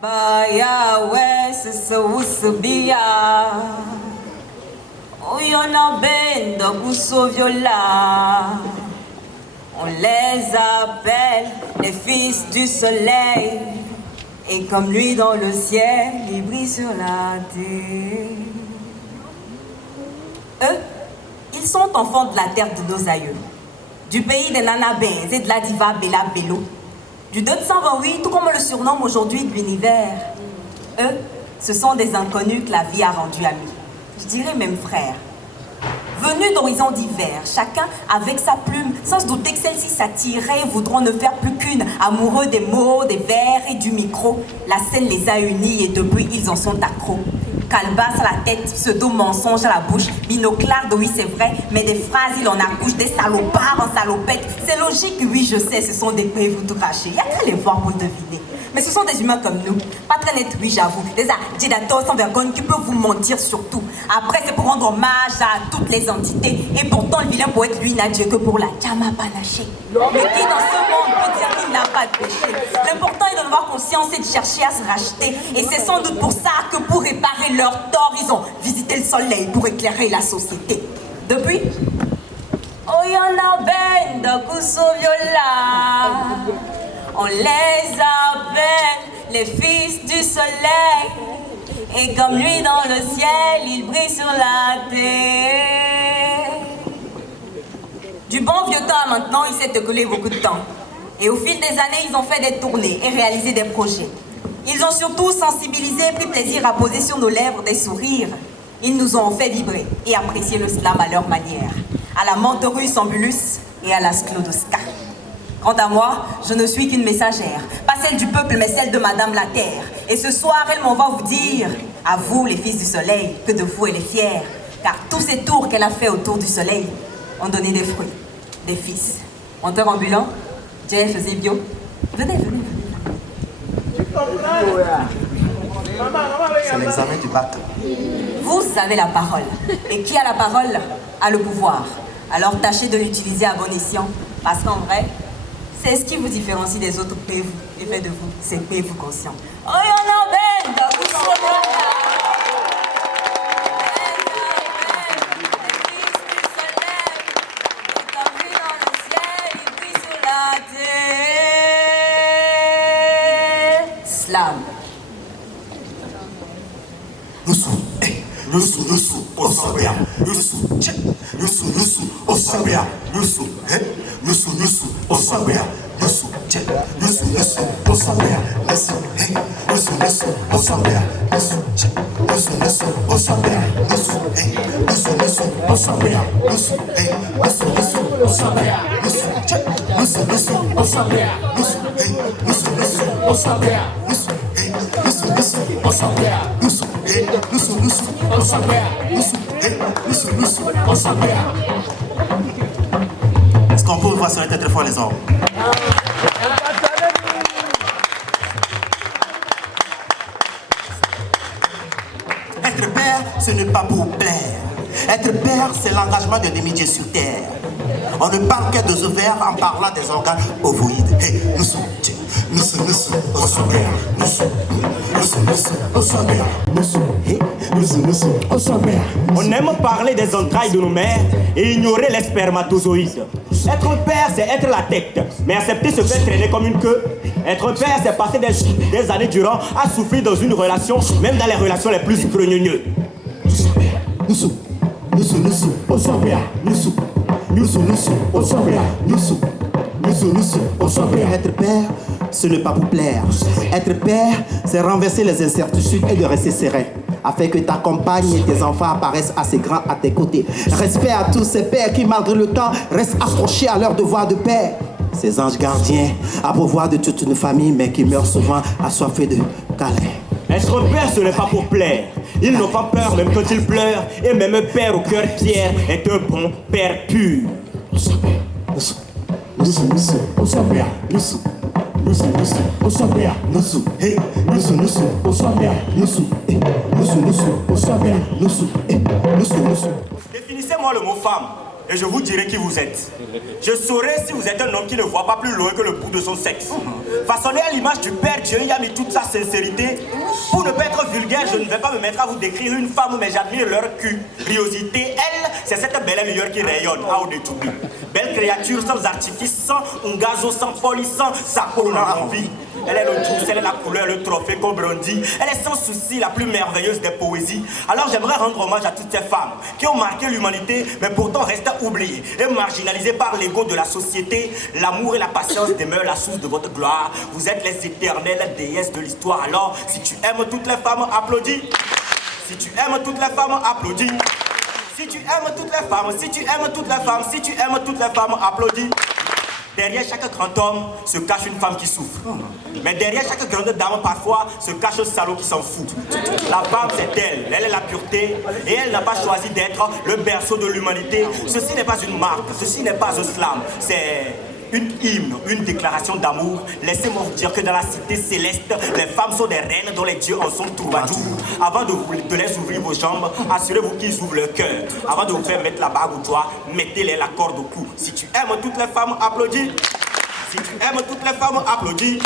Baya wese usubia Oyona benda kusoviola. On les appelle les fils du soleil. Et comme lui dans le ciel, il brille sur la terre. Eux, ils sont enfants de la terre de nos aïeux, du pays des Nanabins et de la diva Bella Bello, du 228, tout comme on le surnomme aujourd'hui de l'univers. Eux, ce sont des inconnus que la vie a rendus amis. Je dirais même frères. Venus d'horizons divers, chacun avec sa plume, sans se douter que celle-ci s'attirait, voudront ne faire plus qu'une. Amoureux des mots, des vers et du micro, la scène les a unis et depuis ils en sont accros. Calebasse à la tête, pseudo-mensonge à la bouche, binoclarde, oui c'est vrai, mais des phrases il en accouche, des salopards en salopette. C'est logique, oui je sais, ce sont des prévus tout crachés, il n'y a qu'à les voir pour deviner. Mais ce sont des humains comme nous, pas très nets, oui j'avoue, des agitatos sans vergogne qui peuvent vous mentir sur tout. Après c'est pour rendre hommage à toutes les entités, et pourtant le vilain poète lui n'a Dieu que pour la Djama Panaché. Mais qui dans ce monde peut dire qu'il n'a pas de péché? L'important est d'en avoir conscience et de chercher à se racheter, et c'est sans doute pour ça que pour réparer leur tort, ils ont visité le soleil pour éclairer la société. Depuis, Oyana Benda Kusoviola. On les appelle les fils du soleil. Et comme lui dans le ciel, il brille sur la terre. Du bon vieux temps à maintenant, il s'est écoulé beaucoup de temps. Et au fil des années, ils ont fait des tournées et réalisé des projets. Ils ont surtout sensibilisé et pris plaisir à poser sur nos lèvres des sourires. Ils nous ont fait vibrer et apprécier le slam à leur manière. À la Mentorus Ambulus et à la Sklodoska. Quant à moi, je ne suis qu'une messagère, pas celle du peuple, mais celle de Madame la Terre. Et ce soir, elle m'en va vous dire, à vous les fils du soleil, que de vous elle est fière. Car tous ces tours qu'elle a fait autour du soleil ont donné des fruits, des fils. Monteur ambulant, Jeff Zibio, venez. C'est l'examen du bac. Vous avez la parole. Et qui a la parole a le pouvoir. Alors tâchez de l'utiliser à bon escient. Parce qu'en vrai, c'est ce qui vous différencie des autres PV et fait de vous, c'est PV conscient. Oh, y'en a ben, vous Slam. Nusu, osabia, nusu, osabia, nusu, osabia, nusu, osabia, nusu, osabia, nusu, osabia, nusu, osabia, nusu, osabia, nusu, osabia, nusu, osabia, nusu, Est-ce qu'on peut voir sur la tête très fort les hommes? Être père, ce n'est pas pour plaire. Être père, c'est l'engagement de demi-dieu sur terre. On ne parle que des ovaires en parlant des organes ovoïdes. Hey, nous sommes On aime parler des entrailles de nos mères et ignorer les spermatozoïdes. Être père, c'est être la tête, mais accepter se faire traîner comme une queue. Être père, c'est passer des années durant à souffrir dans une relation, même dans les relations les plus grognonneuses. Être père, ce n'est pas pour plaire. Être père, c'est renverser les incertitudes et de rester serein, afin que ta compagne et tes enfants apparaissent assez grands à tes côtés. Respect à tous ces pères qui, malgré le temps, restent accrochés à leur devoir de père. Ces anges gardiens, abreuvoirs de toute une famille, mais qui meurent souvent assoiffés de câlins. Être père, ce n'est pas pour plaire. Ils n'ont pas peur même quand ils pleurent. Et même père au cœur pierre est un bon père pur. Définissez-moi le mot femme et je vous dirai qui vous êtes. Je saurai si vous êtes un homme qui ne voit pas plus loin que le bout de son sexe. Façonné à l'image du Père Dieu, il a mis toute sa sincérité. Pour ne pas être vulgaire, je ne vais pas me mettre à vous décrire une femme, mais j'admire leur curiosité. Elle, c'est cette belle lueur qui rayonne à haut de tout. Belle créature sans artifice, sans un gazo, sans folie, sans sa colonna en vie. Elle est le douce, elle est la couleur, le trophée qu'on brandit. Elle est sans souci la plus merveilleuse des poésies. Alors j'aimerais rendre hommage à toutes ces femmes qui ont marqué l'humanité, mais pourtant restent oubliées et marginalisées par l'ego de la société. L'amour et la patience demeurent la source de votre gloire. Vous êtes les éternelles déesses de l'histoire. Alors, si tu aimes toutes les femmes, applaudis. Si tu aimes toutes les femmes, applaudis. Si tu aimes toutes les femmes, si tu aimes toutes les femmes, si tu aimes toutes les femmes, applaudis. Derrière chaque grand homme se cache une femme qui souffre. Mais derrière chaque grande dame, parfois, se cache un salaud qui s'en fout. La femme, c'est elle. Elle est la pureté. Et elle n'a pas choisi d'être le berceau de l'humanité. Ceci n'est pas une marque. Ceci n'est pas un slam. C'est une hymne, une déclaration d'amour. Laissez-moi vous dire que dans la cité céleste, les femmes sont des reines dont les dieux en sont troubadours. Avant de les ouvrir vos jambes, assurez-vous qu'ils ouvrent leur cœur. Avant de vous faire mettre la bague au doigt, mettez-les la corde au cou. Si tu aimes toutes les femmes, applaudis. Si tu aimes toutes les femmes, applaudis.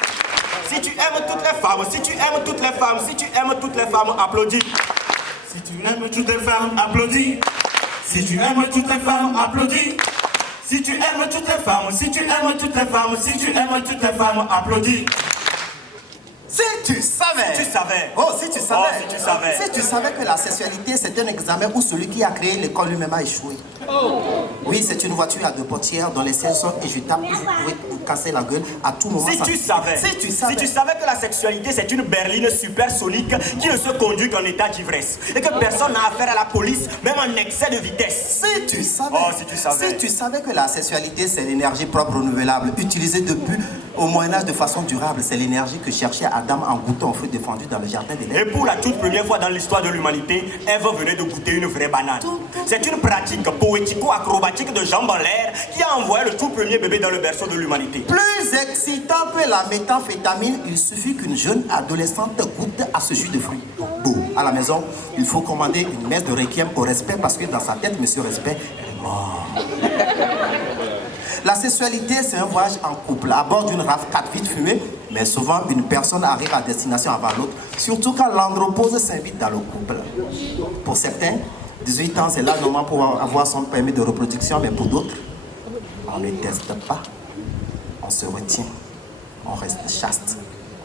Si tu aimes toutes les femmes, si tu aimes toutes les femmes, si tu aimes toutes les femmes, applaudis. Si tu aimes toutes les femmes, applaudis. Si tu aimes toutes les femmes, applaudis. Si tu aimes toutes les femmes, si tu aimes toutes les femmes, si tu aimes toutes les femmes, applaudis. Si tu savais. Si tu savais. Oh, si tu savais. Oh, si tu savais. Si tu savais que la sexualité, c'est un examen où celui qui a créé l'école lui-même a échoué. Oh. Oui, c'est une voiture à deux portières dont les sièges sont éjectables. Vous pouvez vous casser la gueule à tout moment. Si tu savais. Si tu savais. Si tu savais que la sexualité, c'est une berline supersonique qui ne se conduit qu'en état d'ivresse. Et que personne n'a affaire à la police, même en excès de vitesse. Si tu savais. Oh, si tu savais. Si tu savais que la sexualité, c'est l'énergie propre renouvelable, utilisée depuis au Moyen-Âge de façon durable. C'est l'énergie que cherchait Adam en goûtant au fruit défendu dans le jardin d'Éden. Et pour la toute première fois dans l'histoire de l'humanité, Ève venait de goûter une vraie banane. C'est une pratique poético-acrobatique de jambes en l'air qui a envoyé le tout premier bébé dans le berceau de l'humanité. Plus excitant que la méthamphétamine, il suffit qu'une jeune adolescente goûte à ce jus de fruits. Boum. À la maison, il faut commander une messe de requiem au respect parce que dans sa tête, monsieur Respect est mort. La sexualité, c'est un voyage en couple, à bord d'une RAV4 vite fumée, mais souvent une personne arrive à destination avant l'autre, surtout quand l'andropause s'invite dans le couple. Pour certains, 18 ans, c'est là le moment pour avoir son permis de reproduction, mais pour d'autres, on ne teste pas, on se retient, on reste chaste.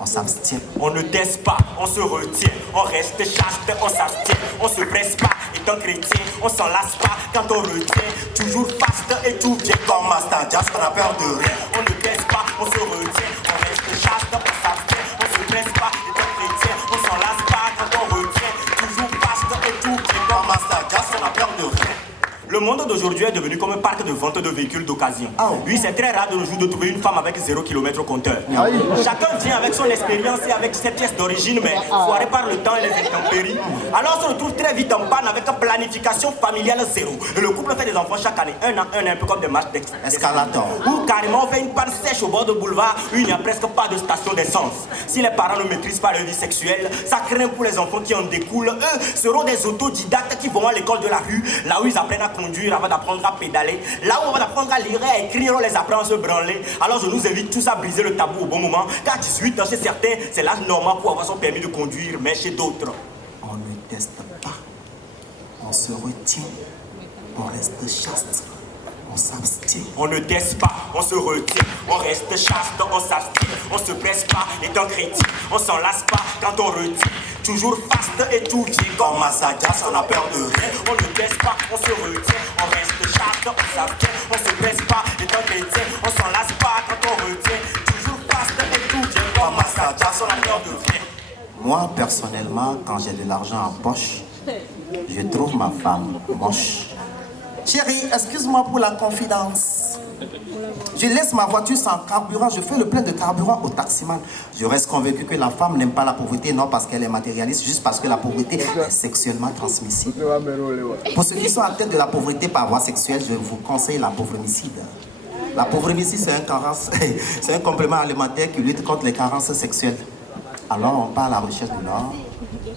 On s'abstient. On ne teste pas, on se retient, on reste chaste, on s'abstient, on se presse pas, étant chrétien, on s'en lasse pas quand on retient, toujours faste et tout vient comme Master Jazz, on a peur de rien. On ne teste pas, on se retient, on reste chaste, on s'abstient, on se presse pas, étant chrétien, on s'en lasse pas quand on retient, toujours faste et tout vient comme Master Jazz, on a peur de rien. Le monde d'aujourd'hui est devenu comme un parc de vente de véhicules d'occasion. Oui, c'est très rare de nos jours de trouver une femme avec 0 km au compteur. Chacun vient avec son expérience et avec ses pièces d'origine, mais foiré par le temps et les intempéries. Alors on se retrouve très vite en panne avec une planification familiale zéro. Et le couple fait des enfants chaque année, un an, un peu comme des matchs d'escalator. Ou carrément on fait une panne sèche au bord de boulevard où il n'y a presque pas de station d'essence. Si les parents ne maîtrisent pas leur vie sexuelle, ça craint pour les enfants qui en découlent. Eux seront des autodidactes qui vont à l'école de la rue, là où ils apprennent à conduire conduire avant d'apprendre à pédaler. Là où on va apprendre à lire et à écrire, on les apprend à se branler. Alors je nous invite tous à briser le tabou au bon moment. Car 18 ans, chez certains, c'est l'âge normal pour avoir son permis de conduire, mais chez d'autres, On ne teste pas, on se retient, on reste chaste, on s'abstient. on ne teste pas, on se retient, on reste chaste, on s'abstient, on se presse pas, étant chrétien, on s'en lasse pas quand on retient. Toujours faste et tout vient comme Massagas, on a peur de rien. On ne teste pas, on se retient, on reste chaste, on s'abstient, on se presse pas, étant chrétien, on s'en lasse pas quand on retient. Toujours faste et tout vient comme Massagas, on a peur de rien. Moi, personnellement, quand j'ai de l'argent en poche, je trouve ma femme moche. Chérie, excuse-moi pour la confidence. Je laisse ma voiture sans carburant, je fais le plein de carburant au taximan. Je reste convaincu que la femme n'aime pas la pauvreté, non parce qu'elle est matérialiste, juste parce que la pauvreté est sexuellement transmissible. Pour ceux qui sont atteints de la pauvreté par voie sexuelle, je vous conseille la pauvremicide. La pauvremicide, c'est un complément alimentaire qui lutte contre les carences sexuelles. Alors on part à la recherche de l'or,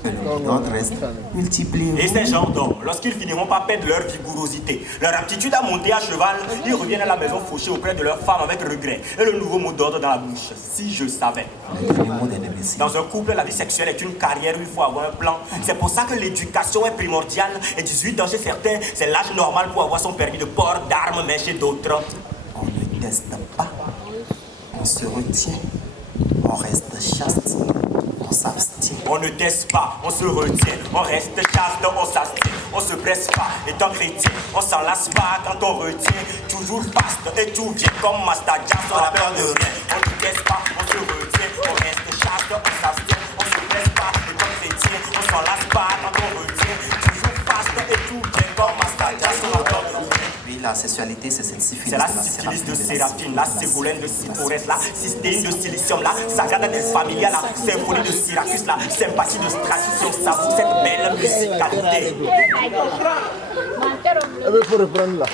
et l'autre reste multiplié. Et ces gens d'hommes, lorsqu'ils finiront par perdre leur vigorosité, leur aptitude à monter à cheval, ils reviennent à la maison fauchés auprès de leur femme avec regret. Et le nouveau mot d'ordre dans la bouche, si je savais. Dans un couple, la vie sexuelle est une carrière où il faut avoir un plan. C'est pour ça que l'éducation est primordiale. Et 18 ans chez certains, c'est l'âge normal pour avoir son permis de port d'armes, mais chez d'autres, On ne teste pas, on se retient, on reste chaste, on s'abstient. on ne teste pas, on se retient, on reste chaste, on s'abstient, on se presse pas, étant chrétien, on s'en lasse pas quand on retient, toujours faste et tout vient comme Mastagas, on a peur de rien, on ne teste pas, on se retient, on reste chaste, on s'abstient, on se presse pas, étant chrétien, on s'en lasse pas quand on retient, toujours faste et tout vient comme Mastagas, on a peur de rien. Oui, la sexualité, c'est cette syphilis. C'est la syphilis de Séraphine, la Ségolène de Cyporès, la cystéine de Silicium, la Sagrada del Familia, la symphonie de Syracuse, la sympathie de Stratus, on savoure cette belle musicalité. Il faut reprendre là.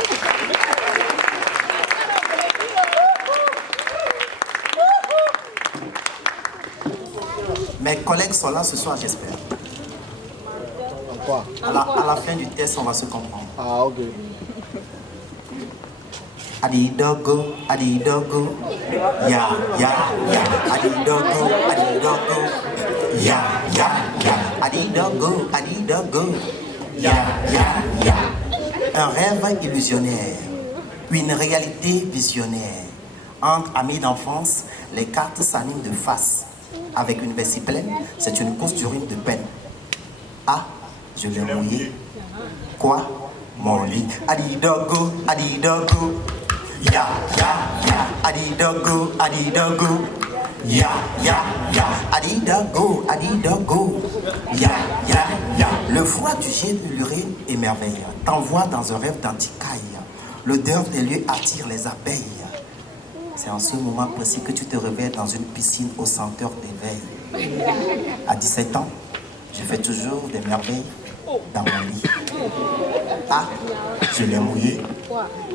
Mes collègues sont là ce soir, j'espère. Quoi? À la fin du test, on va se comprendre. Ah, ok. Adidogo, adidogo, ya, ya, ya, adidogo, adidogo, ya, ya, ya, adidogo, adidogo, ya, ya, ya. Un rêve illusionnaire, une réalité visionnaire. Entre amis d'enfance, les cartes s'animent de face. Avec une vessie pleine, c'est une course d'urine de peine. Ah, je l'ai mouillé. Quoi? Mon lit. Adidogo, adidogo. Ya, ya, ya, adidogo, adidogo. Ya, ya, ya, adidogo, adidogo. Ya, ya, ya. Le froid du jet de l'urine émerveille. T'envoie dans un rêve d'anticaille. L'odeur des lieux attire les abeilles. C'est en ce moment précis que tu te réveilles dans une piscine aux senteurs d'éveil. À 17 ans, je fais toujours des merveilles dans mon lit. Ah, je l'ai mouillé.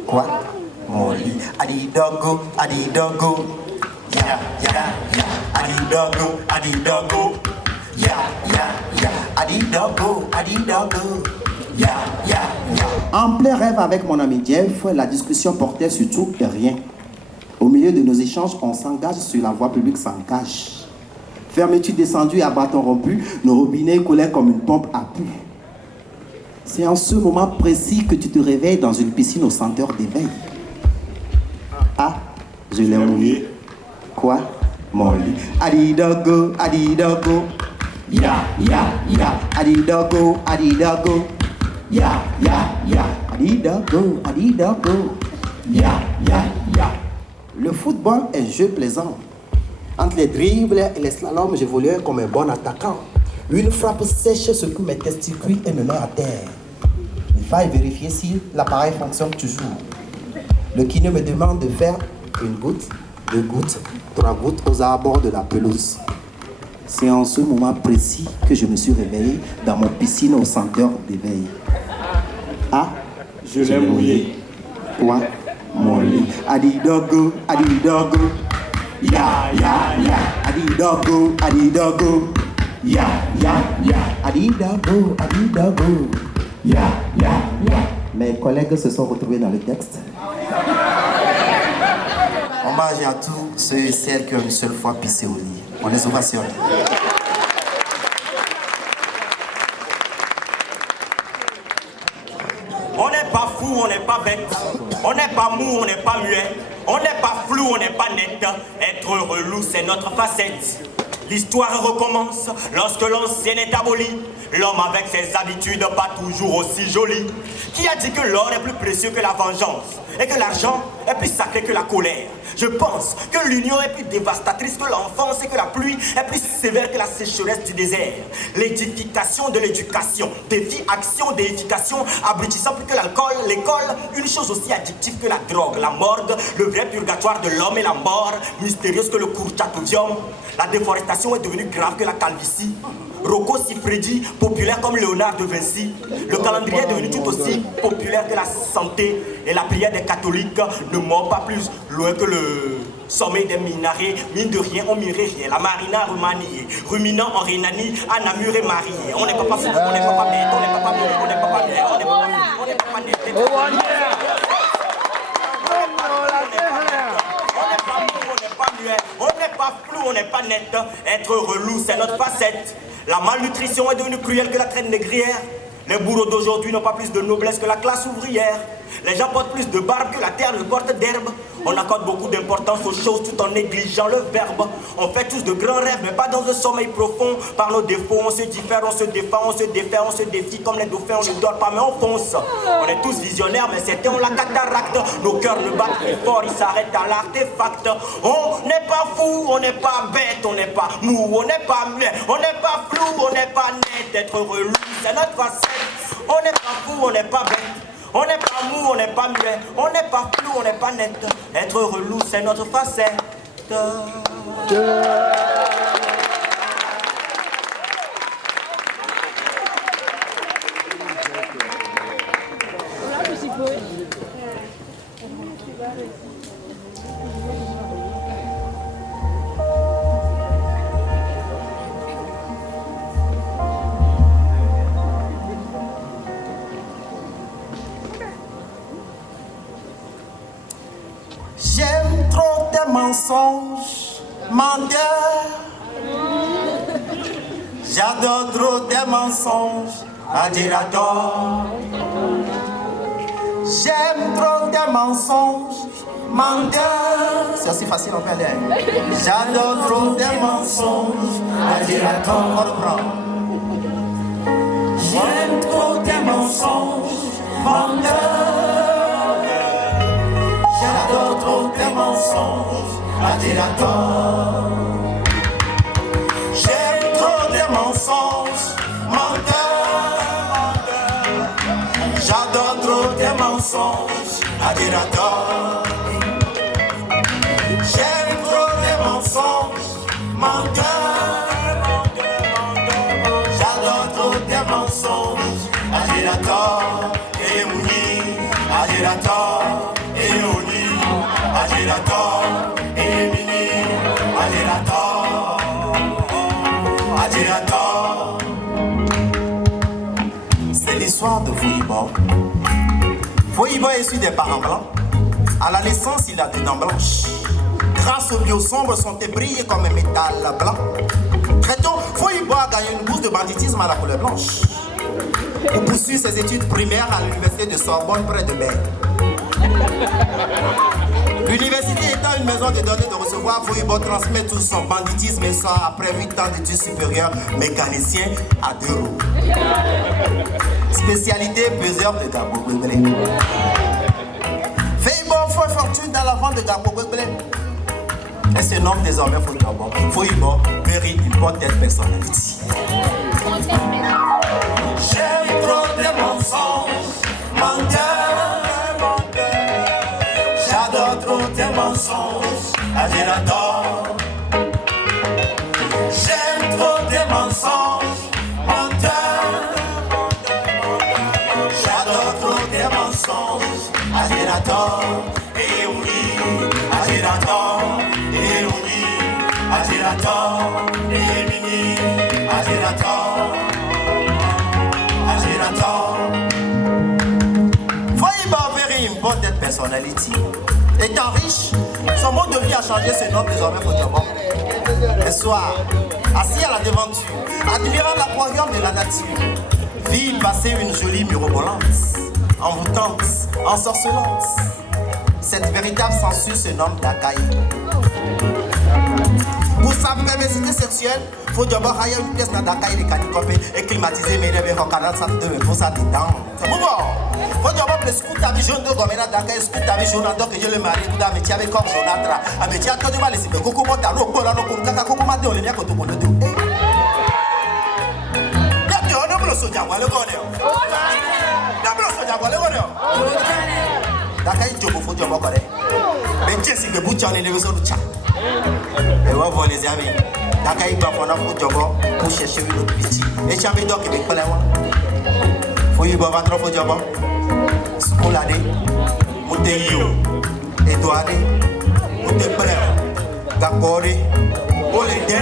Quoi? Mon lit. Adidogo, adidogo. Ya, ya, ya. Adidogo, adidogo. Ya, ya, ya. Adidogo, adidogo. Ya, ya, ya. En plein rêve avec mon ami Jeff, la discussion portait sur tout et rien. Au milieu de nos échanges, on s'engage sur la voie publique sans cache. Fermeture descendue à bâton rompu, nos robinets coulaient comme une pompe à pu. C'est en ce moment précis que tu te réveilles dans une piscine au senteur d'éveil. Ah, je l'ai mouillé. Quoi? Mon lit. Adidogo, adidogo. Ya, ya, ya. Adidogo, adidogo. Ya, ya, ya. Adidogo, adidogo. Ya, ya, ya. Le football est un jeu plaisant. Entre les dribbles et les slaloms, j'évoluais comme un bon attaquant. Une frappe sèche secoue mes testicules et me met à terre. Il faille vérifier si l'appareil fonctionne toujours. Le kiné me demande de faire une goutte, 2 gouttes, 3 gouttes aux abords de la pelouse. C'est en ce moment précis que je me suis réveillé dans mon piscine au senteur d'éveil. Ah, je l'ai mouillé. Quoi? Mon lit. Adidogo, adidogo. Ya, ya, ya. Adidogo, adidogo. Ya, ya, ya. Adidogo, adidogo. Ya, ya, ya. Mes collègues se sont retrouvés dans le texte. Hommage à tous ceux et celles qui ont une seule fois pissé au lit. On les ovationne. On n'est pas fou, on n'est pas bête. On n'est pas mou, on n'est pas muet. On n'est pas flou, on n'est pas net. Être relou, c'est notre facette. L'histoire recommence lorsque l'ancien est aboli. L'homme avec ses habitudes pas toujours aussi joli. Qui a dit que l'or est plus précieux que la vengeance et que l'argent est plus sacré que la colère? Je pense que l'union est plus dévastatrice que l'enfance et que la pluie est plus sévère que la sécheresse du désert. L'édification de l'éducation, défi action d'éducation, abrutissant plus que l'alcool, l'école, une chose aussi addictive que la drogue, la morgue, le vrai purgatoire de l'homme et la mort, mystérieuse que le courchatovium. La déforestation est devenue grave que la calvitie. Rocco Siffredi, populaire comme Léonard de Vinci. Le calendrier est devenu tout aussi populaire que la santé. Et la prière des catholiques ne mord pas plus loin que le sommet des minarets. Mine de rien, on minerait rien. La marina remaniée, ruminant en Rhénanie, à Namur et marié. On n'est pas fou, on n'est pas bête, on n'est pas mou, on n'est pas net, on n'est pas net. On n'est pas muet, on n'est pas flou, on n'est pas net. Être relou, c'est notre facette. La malnutrition est devenue cruelle que la traîne négrière. Les bourreaux d'aujourd'hui n'ont pas plus de noblesse que la classe ouvrière. Les gens portent plus de barbe que la terre ne porte d'herbe. On accorde beaucoup d'importance aux choses tout en négligeant le verbe. On fait tous de grands rêves, mais pas dans un sommeil profond. Par nos défauts, on se diffère, on se défend, on se défait, on se défie. Comme les dauphins, on ne dort pas, mais on fonce. On est tous visionnaires, mais certains ont la cataracte. Nos cœurs ne battent plus fort, ils s'arrêtent à l'artefact. On n'est pas fou, on n'est pas bête, on n'est pas mou, on n'est pas muet, on n'est pas flou, on n'est pas net. Être relou, c'est notre facette. On n'est pas fou, on n'est pas bête. On n'est pas mou, on n'est pas muet, on n'est pas flou, on n'est pas net. Être relou, c'est notre facette. J'aime trop tes mensonges, menteur. J'adore trop tes mensonges, à dire à tort. J'aime trop tes mensonges, menteur. C'est aussi facile en fait. J'adore trop tes mensonges, à dire à tort. On reprend. J'aime trop tes mensonges, menteur. J'adore trop tes mensonges, à dire à tort. J'aime trop tes mensonges, menteur. J'adore trop tes mensonges, à dire à tort. J'aime trop tes mensonges, menteur. J'adore trop tes mensonges, à dire à tort. Et oui, à dire à tort. Et oui. Agirator, Emini, Agirator, Agirator. C'est l'histoire de Fouibo. Fouibo est issu des parents blancs. À la naissance, il a des dents blanches. Grâce au bio sombre, son teint brille comme un métal blanc. Très tôt, Fouibo a gagné une bourse de banditisme à la couleur blanche. Il poursuit ses études primaires à l'université de Sorbonne près de Bègue. L'université étant une maison de données de recevoir, Fouibo transmet tout son banditisme et sort après 8 ans d'études supérieures, mécanicien à 2 roues. Spécialité peseur de Gabo Gbegbele. Fouibo fait fortune dans la vente de Gabo Gbegbele. Et se nomme désormais Fouibo. Fouibo mérite une bonne tête personnalité. J'aime trop tes mensonges, menteur. J'adore trop tes mensonges, Agirator. J'aime trop tes mensonges, menteur. J'adore trop tes mensonges, Agirator. Et oui, Agirator. Et oui, Agirator. Et mini, Agirator. Agirator. personality. Étant riche, son mode de vie a changé, se nomme désormais Fodiobo. Le soir, assis à la devanture, admirant l'aquarium de la nature, vit passer une jolie mirobolante, envoûtante, ensorcelante. Cette véritable censure se nomme Dakai. Pour sa perversité sexuelle, Fodiobo a une pièce dans Dakai de Kanikopé et climatisé, mais il avait un canal ça de pour ça dedans. C'est bon. Fodiobo peut scout avec jaune de Gomena Dakai, scout avec jaune donc je le marie pour métier avec comme Jonatra. Un métier à toi de mal laisser Coco Mota, no Pola, no Kaka, Coco Mata, on est bien quand on peut tout. Le soja wale gone o. Dablo soja wale gone o. Dakai jobo Fodiobo kore. Mais Jesse que boucha on est le sol cha. Et on voit les amis. Dakai ba fona Fodiobo pour chercher une autre petite. Et chamé donc avec pala wa. Faut y boire trop Fodiobo. Scolade. Moteyo. Edouard. Motepre. Gakore. Olede.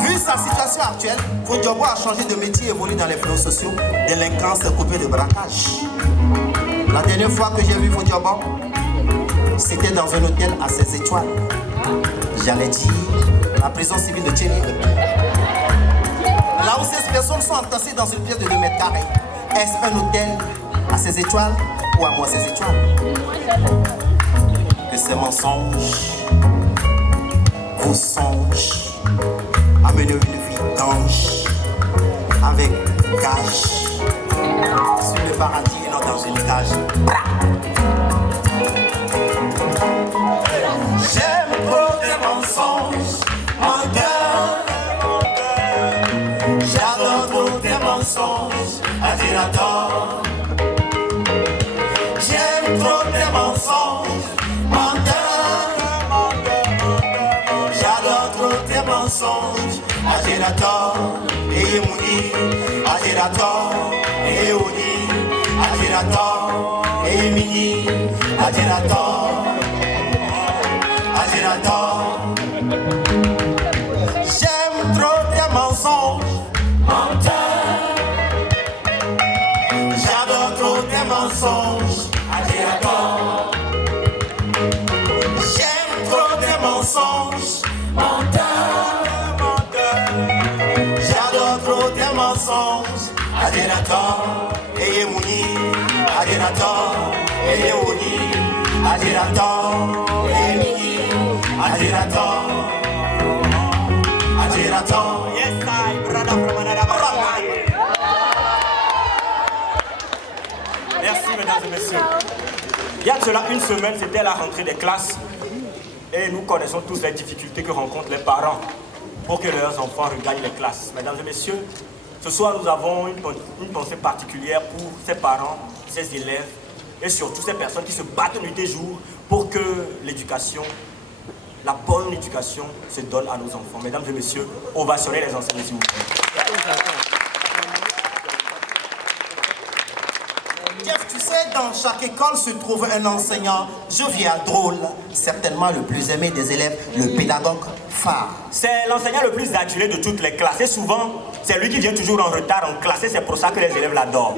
Vu sa situation actuelle, Fodiobo a changé de métier et évolué dans les fléaux sociaux, délinquance coupée de braquage. La dernière fois que j'ai vu Fodiobo, c'était dans un hôtel à 16 étoiles. J'allais dire la prison civile de Thierry. Là où 16 personnes sont entassées dans une pièce de 2 mètres carrés. Est-ce un hôtel à 16 étoiles ou à moins 16 étoiles? Que ces mensonges vous songent à mener une vie d'ange avec cage sur le paradis et non dans une cage. J'aime trop tes mensonges, menteur. J'adore trop tes mensonges, admirateur. J'aime trop tes mensonges, menteur. Mensonge, agirateur, et mouni, agirateur, et oni, agirateur, et mini, agirateur, agirateur. J'aime trop tes mensonges, menteur. J'adore trop tes mensonges, agirateur. J'aime trop tes mensonges, menteur. J'adore trop tes mensonges, admirateur, et mouni, admirateur, et oni, admirateur, et mini, admirateur, admirateur. Yes, I, brother from another brother. Merci, mesdames et messieurs. Il y a de cela une semaine, c'était la rentrée des classes. Et nous connaissons tous les difficultés que rencontrent les parents pour que leurs enfants regagnent les classes. Mesdames et messieurs, ce soir nous avons une pensée particulière pour ces parents, ces élèves et surtout ces personnes qui se battent nuit et jour pour que l'éducation, la bonne éducation se donne à nos enfants. Mesdames et messieurs, ovationnez les enseignants s'il vous plaît. Jeff, tu sais, dans chaque école se trouve un enseignant jovial, drôle, certainement le plus aimé des élèves, le pédagogue phare. C'est l'enseignant le plus adulé de toutes les classes et souvent, c'est lui qui vient toujours en retard en classe et c'est pour ça que les élèves l'adorent.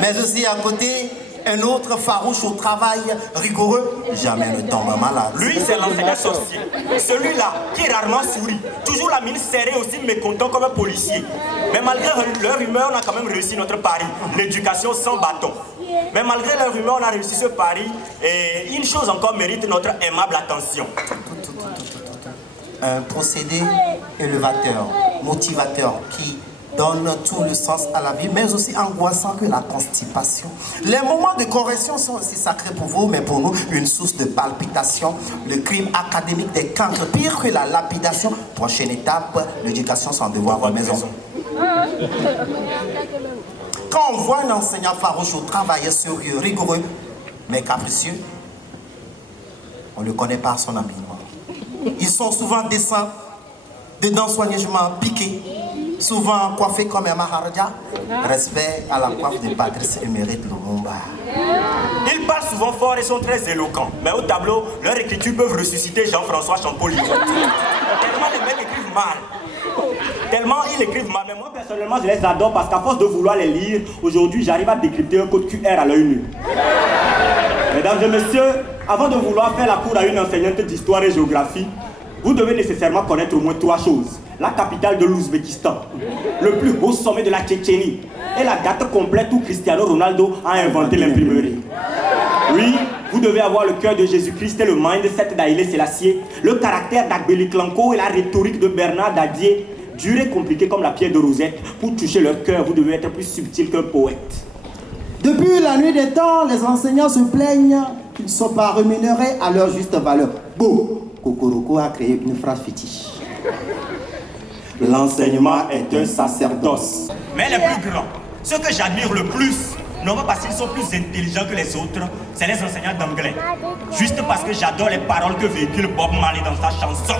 Mais aussi à côté, un autre farouche au travail, rigoureux, jamais ne tombe malade. Lui, c'est l'enseignant sorcier. Celui-là, qui rarement sourit, toujours la mine serrée, aussi mécontent comme un policier. Mais malgré leur humeur, on a quand même réussi notre pari, l'éducation sans bâton. Mais malgré leur humeur, on a réussi ce pari et une chose encore mérite notre aimable attention. Un procédé élevateur, motivateur, qui donne tout le sens à la vie, mais aussi angoissant que la constipation. Les moments de correction sont aussi sacrés pour vous, mais pour nous, une source de palpitation. Le crime académique des cancres, pire que la lapidation. Prochaine étape, l'éducation sans devoir à la maison. Quand on voit un enseignant farouche au travail, sérieux, rigoureux, mais capricieux, on le connaît par son habillement. Ils sont souvent décents, dedans soigneusement piqués, souvent coiffés comme un maharaja. Respect à la coiffe de Patrice Émérite Lumumba. Ils parlent souvent fort et sont très éloquents. Mais au tableau, leurs écritures peuvent ressusciter Jean-François Champollion. Tellement les mecs écrivent mal. Tellement ils écrivent mal, mais moi personnellement je les adore parce qu'à force de vouloir les lire, aujourd'hui j'arrive à décrypter un code QR à l'œil nu. Mesdames et messieurs, avant de vouloir faire la cour à une enseignante d'histoire et géographie, vous devez nécessairement connaître au moins 3 choses. La capitale de l'Ouzbékistan, le plus haut sommet de la Tchétchénie et la date complète où Cristiano Ronaldo a inventé l'imprimerie. Oui, vous devez avoir le cœur de Jésus-Christ et le mindset d'Haïlé Sélassié, le caractère d'Agbeli Clanco et la rhétorique de Bernard Dadier, dur et compliqué comme la pierre de Rosette. Pour toucher leur cœur, vous devez être plus subtil qu'un poète. Depuis la nuit des temps, les enseignants se plaignent qu'ils ne sont pas rémunérés à leur juste valeur. Beau, Kokoroko a créé une phrase fétiche. L'enseignement est un sacerdoce. Mais les plus grands, ceux que j'admire le plus, non pas parce qu'ils sont plus intelligents que les autres, c'est les enseignants d'anglais. Juste parce que j'adore les paroles que véhicule Bob Marley dans sa chanson.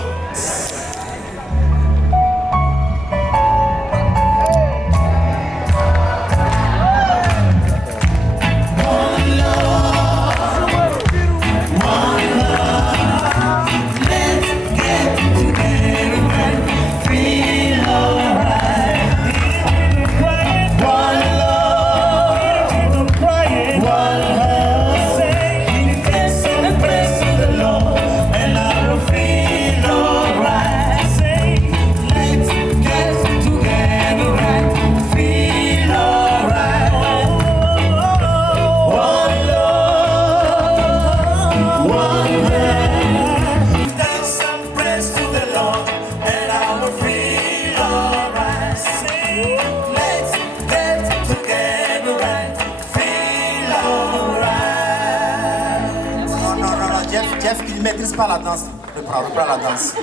Jeff, il ne maîtrise pas la danse. Reprends la danse.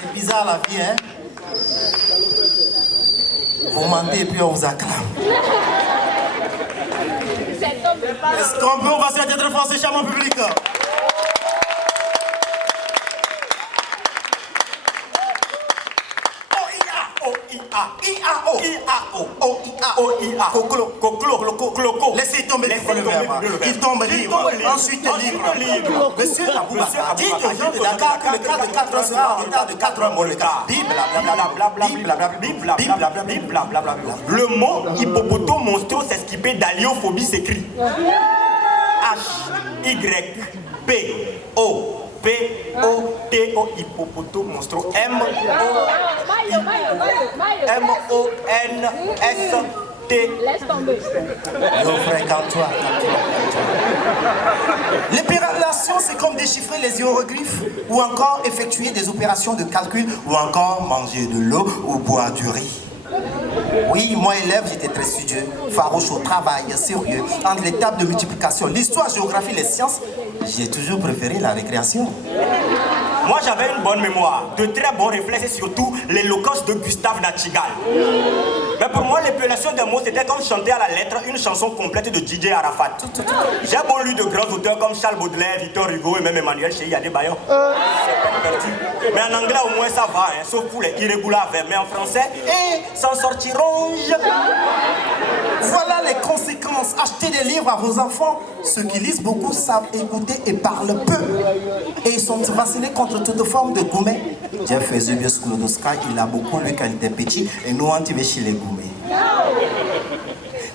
C'est bizarre la vie, hein? Vous mentez et puis on vous acclame. Est-ce qu'on peut passer à tête français, cher mon public? Laissez tomber les verbe. Il tombe libre. Ensuite libre. Monsieur Aboubakar, dites aux gens de Dakar que le cas de 4 heures sera en retard de 4 heures mon retard. Le mot hippopoto monstro s'esquiper d'aliophobie s'écrit H-Y-P-O-P-O-T-O hippopoto monstro M-O-N-S-T. Laisse tomber. Yo frère, calme-toi. L'épilation, c'est comme déchiffrer les hiéroglyphes ou encore effectuer des opérations de calcul ou encore manger de l'eau ou boire du riz. Oui, moi élève, j'étais très studieux, farouche au travail, sérieux. Entre les tables de multiplication, l'histoire, géographie, les sciences, j'ai toujours préféré la récréation. Moi j'avais une bonne mémoire, de très bons réflexes et surtout l'éloquence de Gustave Nachtigal. Mais pour moi l'épellation des mots c'était comme chanter à la lettre une chanson complète de DJ Arafat. J'ai beau lu de grands auteurs comme Charles Baudelaire, Victor Hugo et même Emmanuel Chéi Adebayor. Mais en anglais au moins ça va, hein, sauf pour les irréguliers verbes. Mais en français, s'en sortiront. Voilà les conséquences. Achetez des livres à vos enfants. Ceux qui lisent beaucoup savent écouter et parlent peu. Et ils sont vaccinés contre toute forme de gourmet. Jeff Eusebius Klodoska, il a beaucoup lu quand il était petit. Et nous, on t'y chez les gourmets.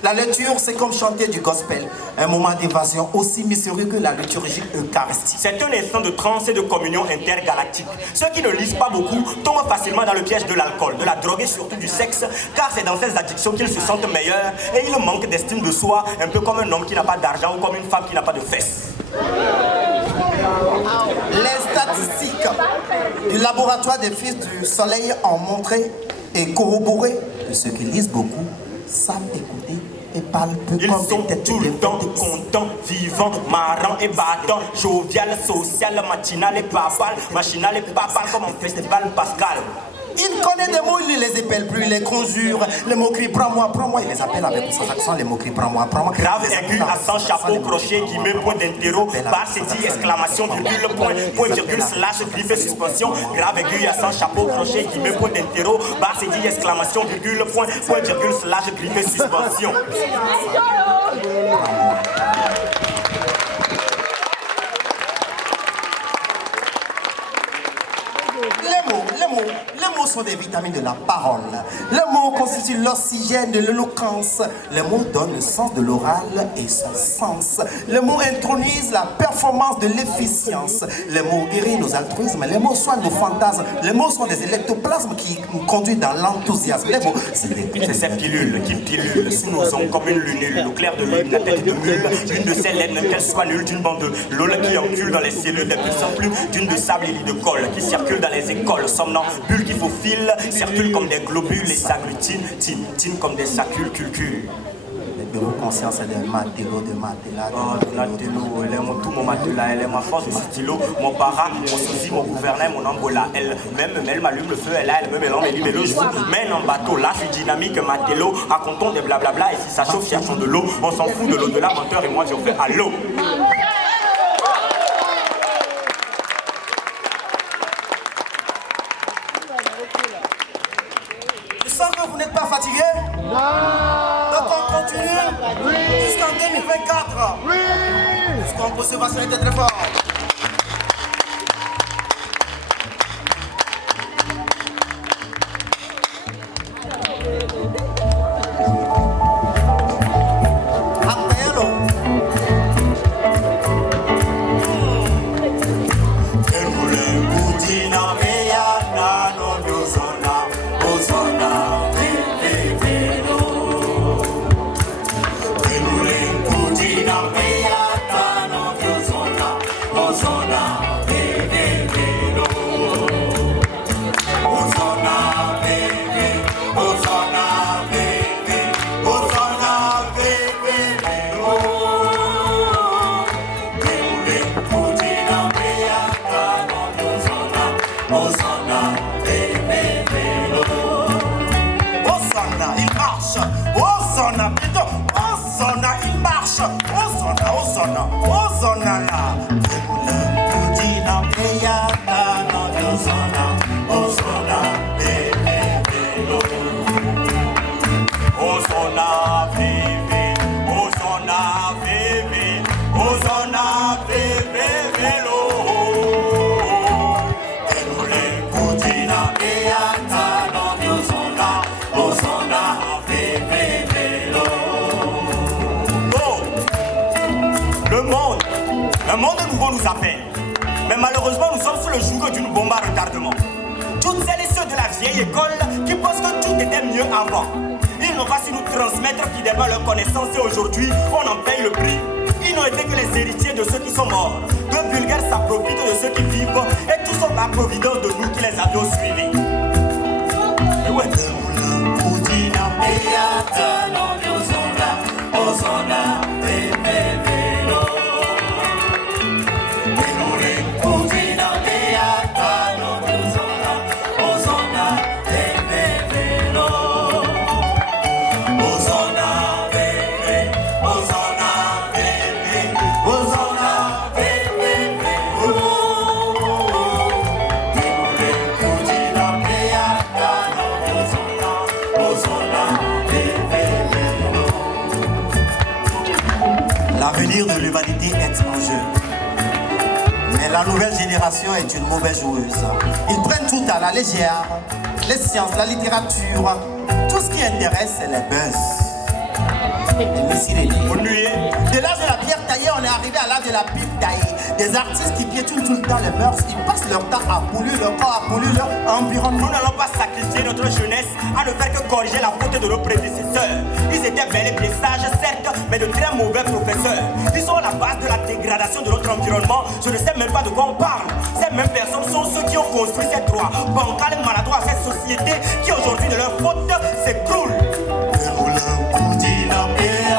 La lecture, c'est comme chanter du gospel. Un moment d'évasion aussi mystérieux que la liturgie eucharistique. C'est un instant de transe et de communion intergalactique. Ceux qui ne lisent pas beaucoup tombent facilement dans le piège de l'alcool, de la drogue et surtout du sexe, car c'est dans ces addictions qu'ils se sentent meilleurs et ils manquent d'estime de soi, un peu comme un homme qui n'a pas d'argent ou comme une femme qui n'a pas de fesses. Les statistiques du laboratoire des fils du soleil ont montré et corroboré que ceux qui lisent beaucoup savent écouter et parlent peu Ils comme sont des têtes tout le temps contents, vivants, marrants et battants, jovial, social, matinal et papal, machinal et papal comme un festival pascal. Il connaît des mots, il ne les appelle plus, il les conjure. Les mots-cris, prends-moi, il les appelle avec son accent, les mots-cris, prends-moi. Grave aigu, accent, chapeau, crochet, guillemets, point d'interro, barre, c'est dit, exclamation, virgule, point, virgule, slash, griffe, suspension. Grave aigu, accent, chapeau, crochet, guillemets, point d'interro, barre, c'est dit, exclamation, virgule, point, virgule, slash, griffe, suspension. Les mots sont des vitamines de la parole. Les mots constituent l'oxygène de l'éloquence. Les mots donnent le sens de l'oral et son sens. Les mots intronisent la performance de l'efficience. Les mots guérissent nos altruismes. Les mots soignent nos fantasmes. Les mots sont des électoplasmes qui nous conduisent dans l'enthousiasme. Les mots, c'est ces pilules qui pilulent sous nos ongles comme une lunule. Au clair de lune, la tête de mule. Une de ces laines, même qu'elle soit nulle, d'une bande de LOL qui encule dans les cellules des puissants plumes d'une de sable et lit de colle qui circule dans les écoles. Somnambules qui faufilent, circulent comme des globules et s'agglutinent, tinent comme des sacules, culcul. De vos consciences et de matelot, de matelas. Oh, Donatello, elle est mon tout, mon matelas, elle est ma force, mon stylo, mon para, mon sosie, mon gouvernail, mon ambola. Elle m'allume le feu, elle me mélange, elle libère, je vous mène en bateau. Là, je suis dynamique, matelot, racontons des blablabla. Et si ça chauffe, cherchons de l'eau. On s'en fout de l'au-delà, menteur, et moi, je fais allô. Vous n'êtes pas fatigué? Non. Donc on continue jusqu'en 2024. Oui. Jusqu'en conservation était très fort. Le monde nouveau nous appelle. Mais malheureusement, nous sommes sous le joug d'une bombe à retardement. Toutes celles et ceux de la vieille école qui pensent que tout était mieux avant. Ils n'ont pas su nous transmettre fidèlement leur connaissance et aujourd'hui, on en paye le prix. Ils n'ont été que les héritiers de ceux qui sont morts. De vulgaires s'approfitent de ceux qui vivent et tout sont la providence de nous qui les avions suivis. Et ouais. L'avenir de l'humanité est en jeu. Mais la nouvelle génération est une mauvaise joueuse. Ils prennent tout à la légère. Les sciences, la littérature, tout ce qui intéresse, c'est les buzz. Les missiles et de l'âge de la pierre taillée, on est arrivé à l'âge de la pipe taillée. Des artistes qui piétinent tout le temps les mœurs, ils passent leur temps à polluer leur corps, à polluer leur environnement. Nous n'allons pas sacrifier notre jeunesse à ne faire que corriger la faute de nos prédécesseurs. Ils étaient bel et bien sages, certes, mais de très mauvais professeurs. Ils sont à la base de la dégradation de notre environnement. Je ne sais même pas de quoi on parle. Ces mêmes personnes sont ceux qui ont construit ces droits bancals et maladroits à cette société qui aujourd'hui de leur faute s'écroule. Yeah.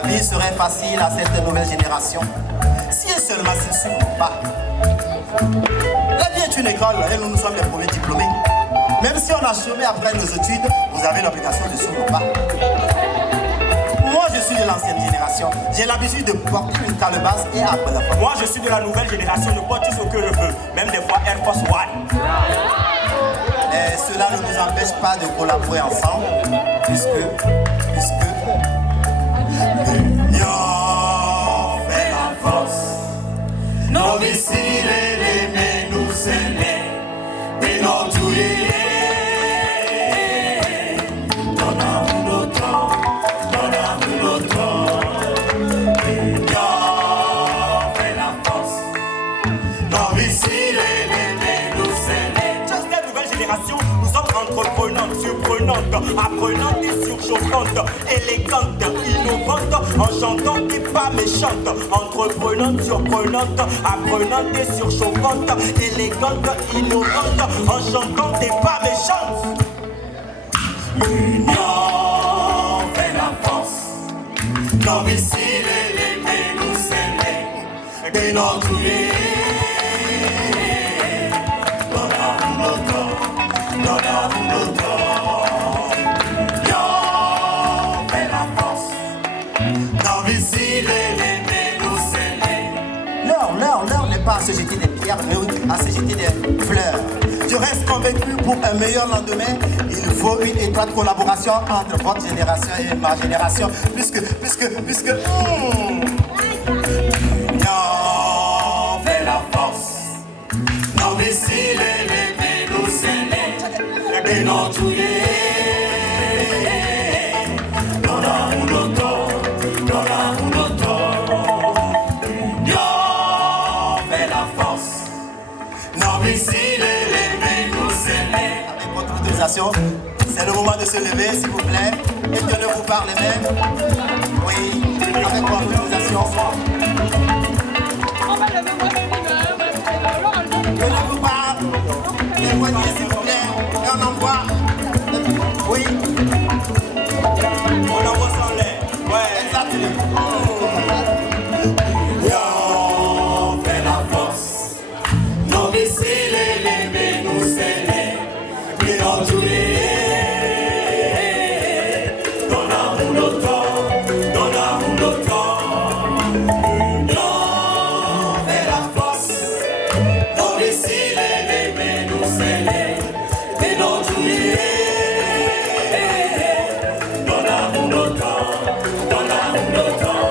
La vie serait facile à cette nouvelle génération si et seulement s'ils ne s'ouvrent pas. La vie est une école et nous sommes les premiers diplômés. Même si on a chômé après nos études, vous avez l'obligation de s'ouvrir pas. Moi, je suis de l'ancienne génération. J'ai l'habitude de porter une calebasse et après la fois. Moi, je suis de la nouvelle génération. Je porte ce que je veux, même des fois Air Force One. Et cela ne nous empêche pas de collaborer ensemble, puisque l'union fait la force. Nos missiles les nous aimer, et nos douilles. Donnons-nous notre temps, donnons-nous notre temps. L'union fait la force. Nos missiles les nous aimer. Cette nouvelle génération, nous sommes entreprenantes, surprenantes, apprenantes et surchauffantes, élégantes, innovantes, enchantantes et pas méchantes, entreprenantes, surprenantes, apprenantes et surchauffantes, élégantes, innovantes, enchantantes et pas méchantes. L'union fait la force. Nos missiles les nous aimer, et nos douilles. Donnons-nous notre temps, donnons-nous notre temps. L'heure n'est pas à se jeter des pierres, mais à se jeter des fleurs. Je reste convaincu pour un meilleur lendemain, il faut une étroite collaboration entre votre génération et ma génération, puisque l'union fait la force. Nos missiles les nous aimer, et nos douilles. Donnons-nous notre temps, donnons-nous notre temps. Avec votre autorisation, c'est le moment de se lever, s'il vous plaît, et de ne vous parler même. Oui, avec votre autorisation. Je ne vous parle. Éloignez, s'il vous plaît, et on envoie. Oui. On envoie sans l'air. Ouais. Exactement. L'union fait la force. Nos missiles les nous aimer, et nos douilles. Donnons-nous notre temps, donnons-nous notre temps. L'union fait la force. Nos missiles les nous aimer, et nos douilles. Donnons-nous notre temps, donnons-nous notre temps.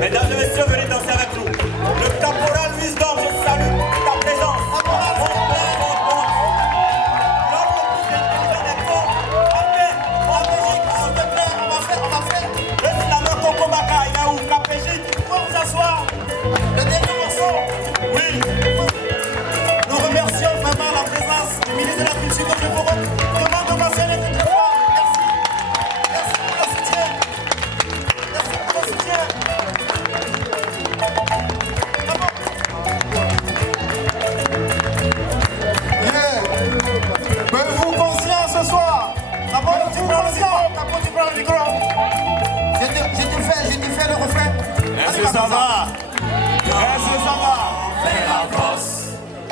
Mesdames et messieurs, venez danser avec nous. Le caporal Wisdom, je salue ta présence. L'homme le plus intelligent des corps. En Belgique, s'il te plaît, on va faire. Le slammer Coco Baka, il est où? Capégique, vous pouvez vous asseoir. Le dernier morceau. Oui. Nous remercions vraiment la présence du ministre de la Culture de l'Europe. Demande de mentionner toute fois. Merci. Merci pour le soutien. Merci pour le soutien. Vous conscient ce soir? D'abord, tu prends le micro. D'abord, tu prends le micro. Je te fais le refrain. Est-ce que ça va? Est-ce que ça va? Fait la force.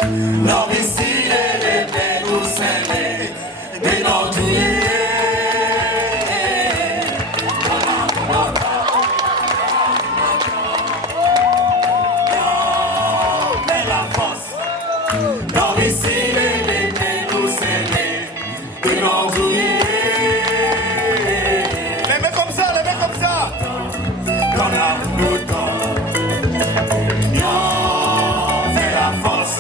Nos missiles les nous aimer, et nos douilles. Fait la force. Nos missiles les nous aimer, et nos douilles. Les mains comme ça, les mains comme ça. Donnons-nous le temps. L'union fait la force.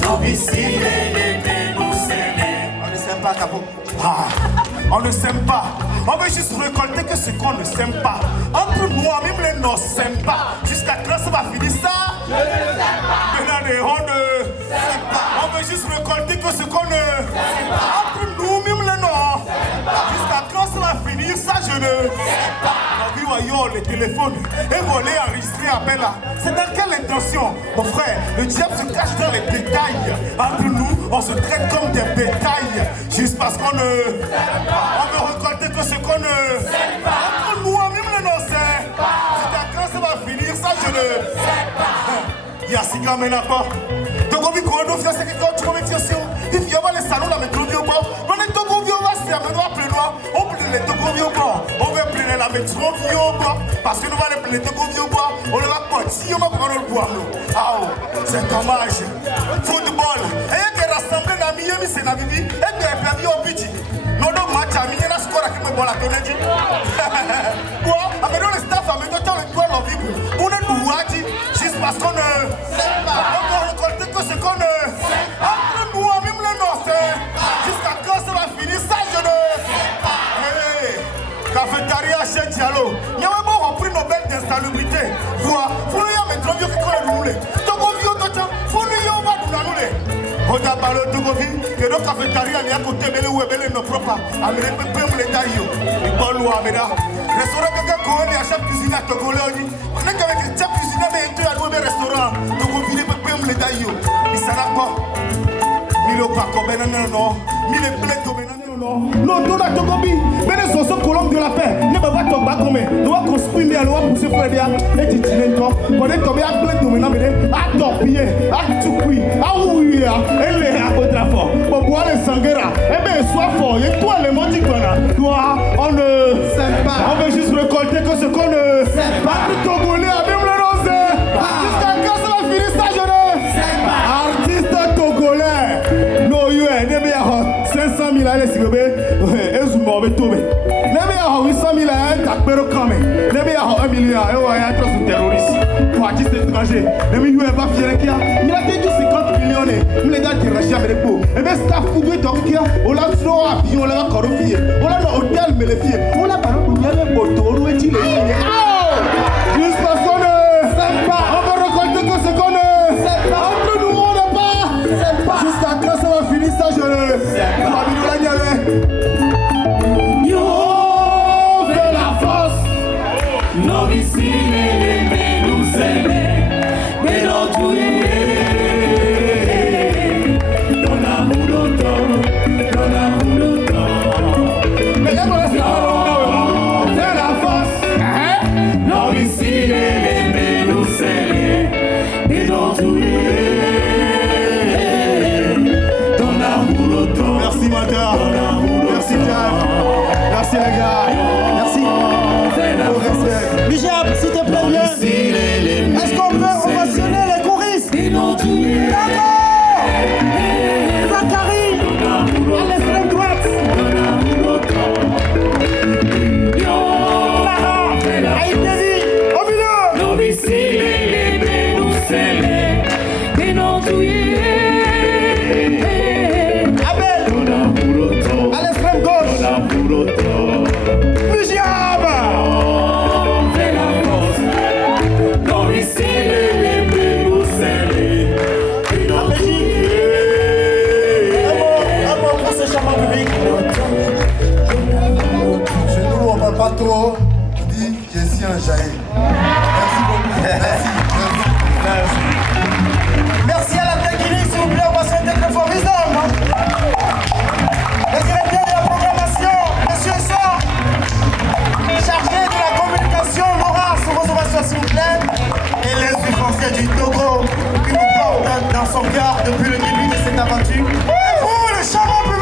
Nos missiles les nous aimer. On ne s'aime pas, Capo. On ne s'aime pas. On veut juste récolter que ce qu'on ne s'aime pas. Entre nous, même les ne s'aiment pas. Jusqu'à quand ça va finir ça? Maintenant, on ne que ce qu'on entre nous, même le nom. Jusqu'à quand ça va finir, ça je ne sais pas. Les téléphones et voler, enregistrer, appel là. C'est dans quelle intention? Mon frère, le diable se cache dans les détails. Entre nous, on se traite comme des bétails. Juste parce qu'on ne... On veut récolter que ce qu'on ne... Entre nous, même le nom c'est. Jusqu'à quand ça va finir, ça je ne sais pas. Il y a 6 gars maintenant. Donc on vit qu'on doit faire, c'est que quand tu commets fiation, il y a les salons là, mais tu viens pas. On est tout bon, on va se faire, on va plus loin. On peut les tout bon, on va plaire la métro, parce que nous allons les plaire tout bon, on va partir, on va prendre le bois. Ah, c'est dommage. Football, et que rassembler la mienne, c'est la vie, et bien perdu au petit. Nous avons match à mienne, la score qui me boit la tonne. Quoi? Mais dans le staff, mais dans le toit, on vit. On est nous, juste parce qu'on ne sait pas. On va récolter que ce qu'on ne sait pas. Entre nous, même le nom, c'est. Jusqu'à quand ça va finir, ça je ne sais pas. Hey, cafétéria chez Diallo. Nous avons repris nos belles d'insalubrité. Voilà, faut nous y mettre un vieux qui connaît nous rouler. Donc on vit au temps, faut nous y va nous rouler. On a parlé de Govi, que nos cafétérias n'y a côté belé ou belé nos propres. Amérique peut me les tailler. Il parle ou Améda. Restaurant quelqu'un qui a chaque cuisine à Togolais. On est qu'avec chaque cuisine, mais il y a un restaurant. Donc on vit peut me les tailler. Il s'en a pas. Mille pas comme non. Mille blés comme non. Non, tout la Togobi. Mais les oiseaux colombes de la paix. Ne me va tomber comme nous va construire mais nous va pousser pour les gars. Et tu dis toi, on est tombé à blé dominant mais à torpiller, à tout à ouiller, et les à contre fort. Pour boire les sanguera. Eh bien, sois fort. Et toi les mots toi, on ne sait pas. On veut juste récolter que ce qu'on ne sait pas. Tout Togolais a même le rosé. Jusqu'à quand ça va finir ça, je ne sais pas. Artiste togolais. No, you are 500 000 allez, s'il vous plaît. Et vous m'avez tombé. Les meilleurs 800 000 allez, t'as peur quand même. Les meilleurs 1 milliard, et on va être sous terroriste. Pour artiste étranger. Les meilleurs va fier qu'il y a. Il a dit 50 millions. Mais les gars qui rachètent avec les pots. Et bien, staff, vous devez donc qu'il y a. On l'a trop appuyé, on l'a encore fier. On l'a dans l'hôtel, mais les filles. On l'a par exemple, il y a un poteau, on est il est. Juste parce qu'on ne sait pas. On va récolter que ce qu'on ne sait pas. Entre nous, on n'a pas. Jusqu'à quand ça va finir ça, je ne sais pas. Yo, fais la force. Nos vicinés, nous aimer. Mais non, tout est. Dans l'amour d'autant. Mais là, voilà, fais la force. Nos vicinés, nous aimer. Mais non, tout est. Merci Mata, merci Jack, merci les gars, merci. Bijab, s'il te plaît bien. Est-ce qu'on peut ovationner les choristes? D'accord. Zachary, à l'extrême droite. Lara, Aïe David, au milieu. À l'extrême gauche. Bijab. Chez nous, on ne parle pas trop. On dit je suis un jaillet. Merci beaucoup. Merci. Merci à la Téguirie, s'il vous plaît, on va se mettre le fort wisdom. Le directeur de la programmation, monsieur Sor, chargé de la communication, Laura, sous vos ovations, s'il vous plaît. Et l'Institut français du Togo, qui nous porte dans son cœur depuis le début de cette aventure. Et vous, le charmant public.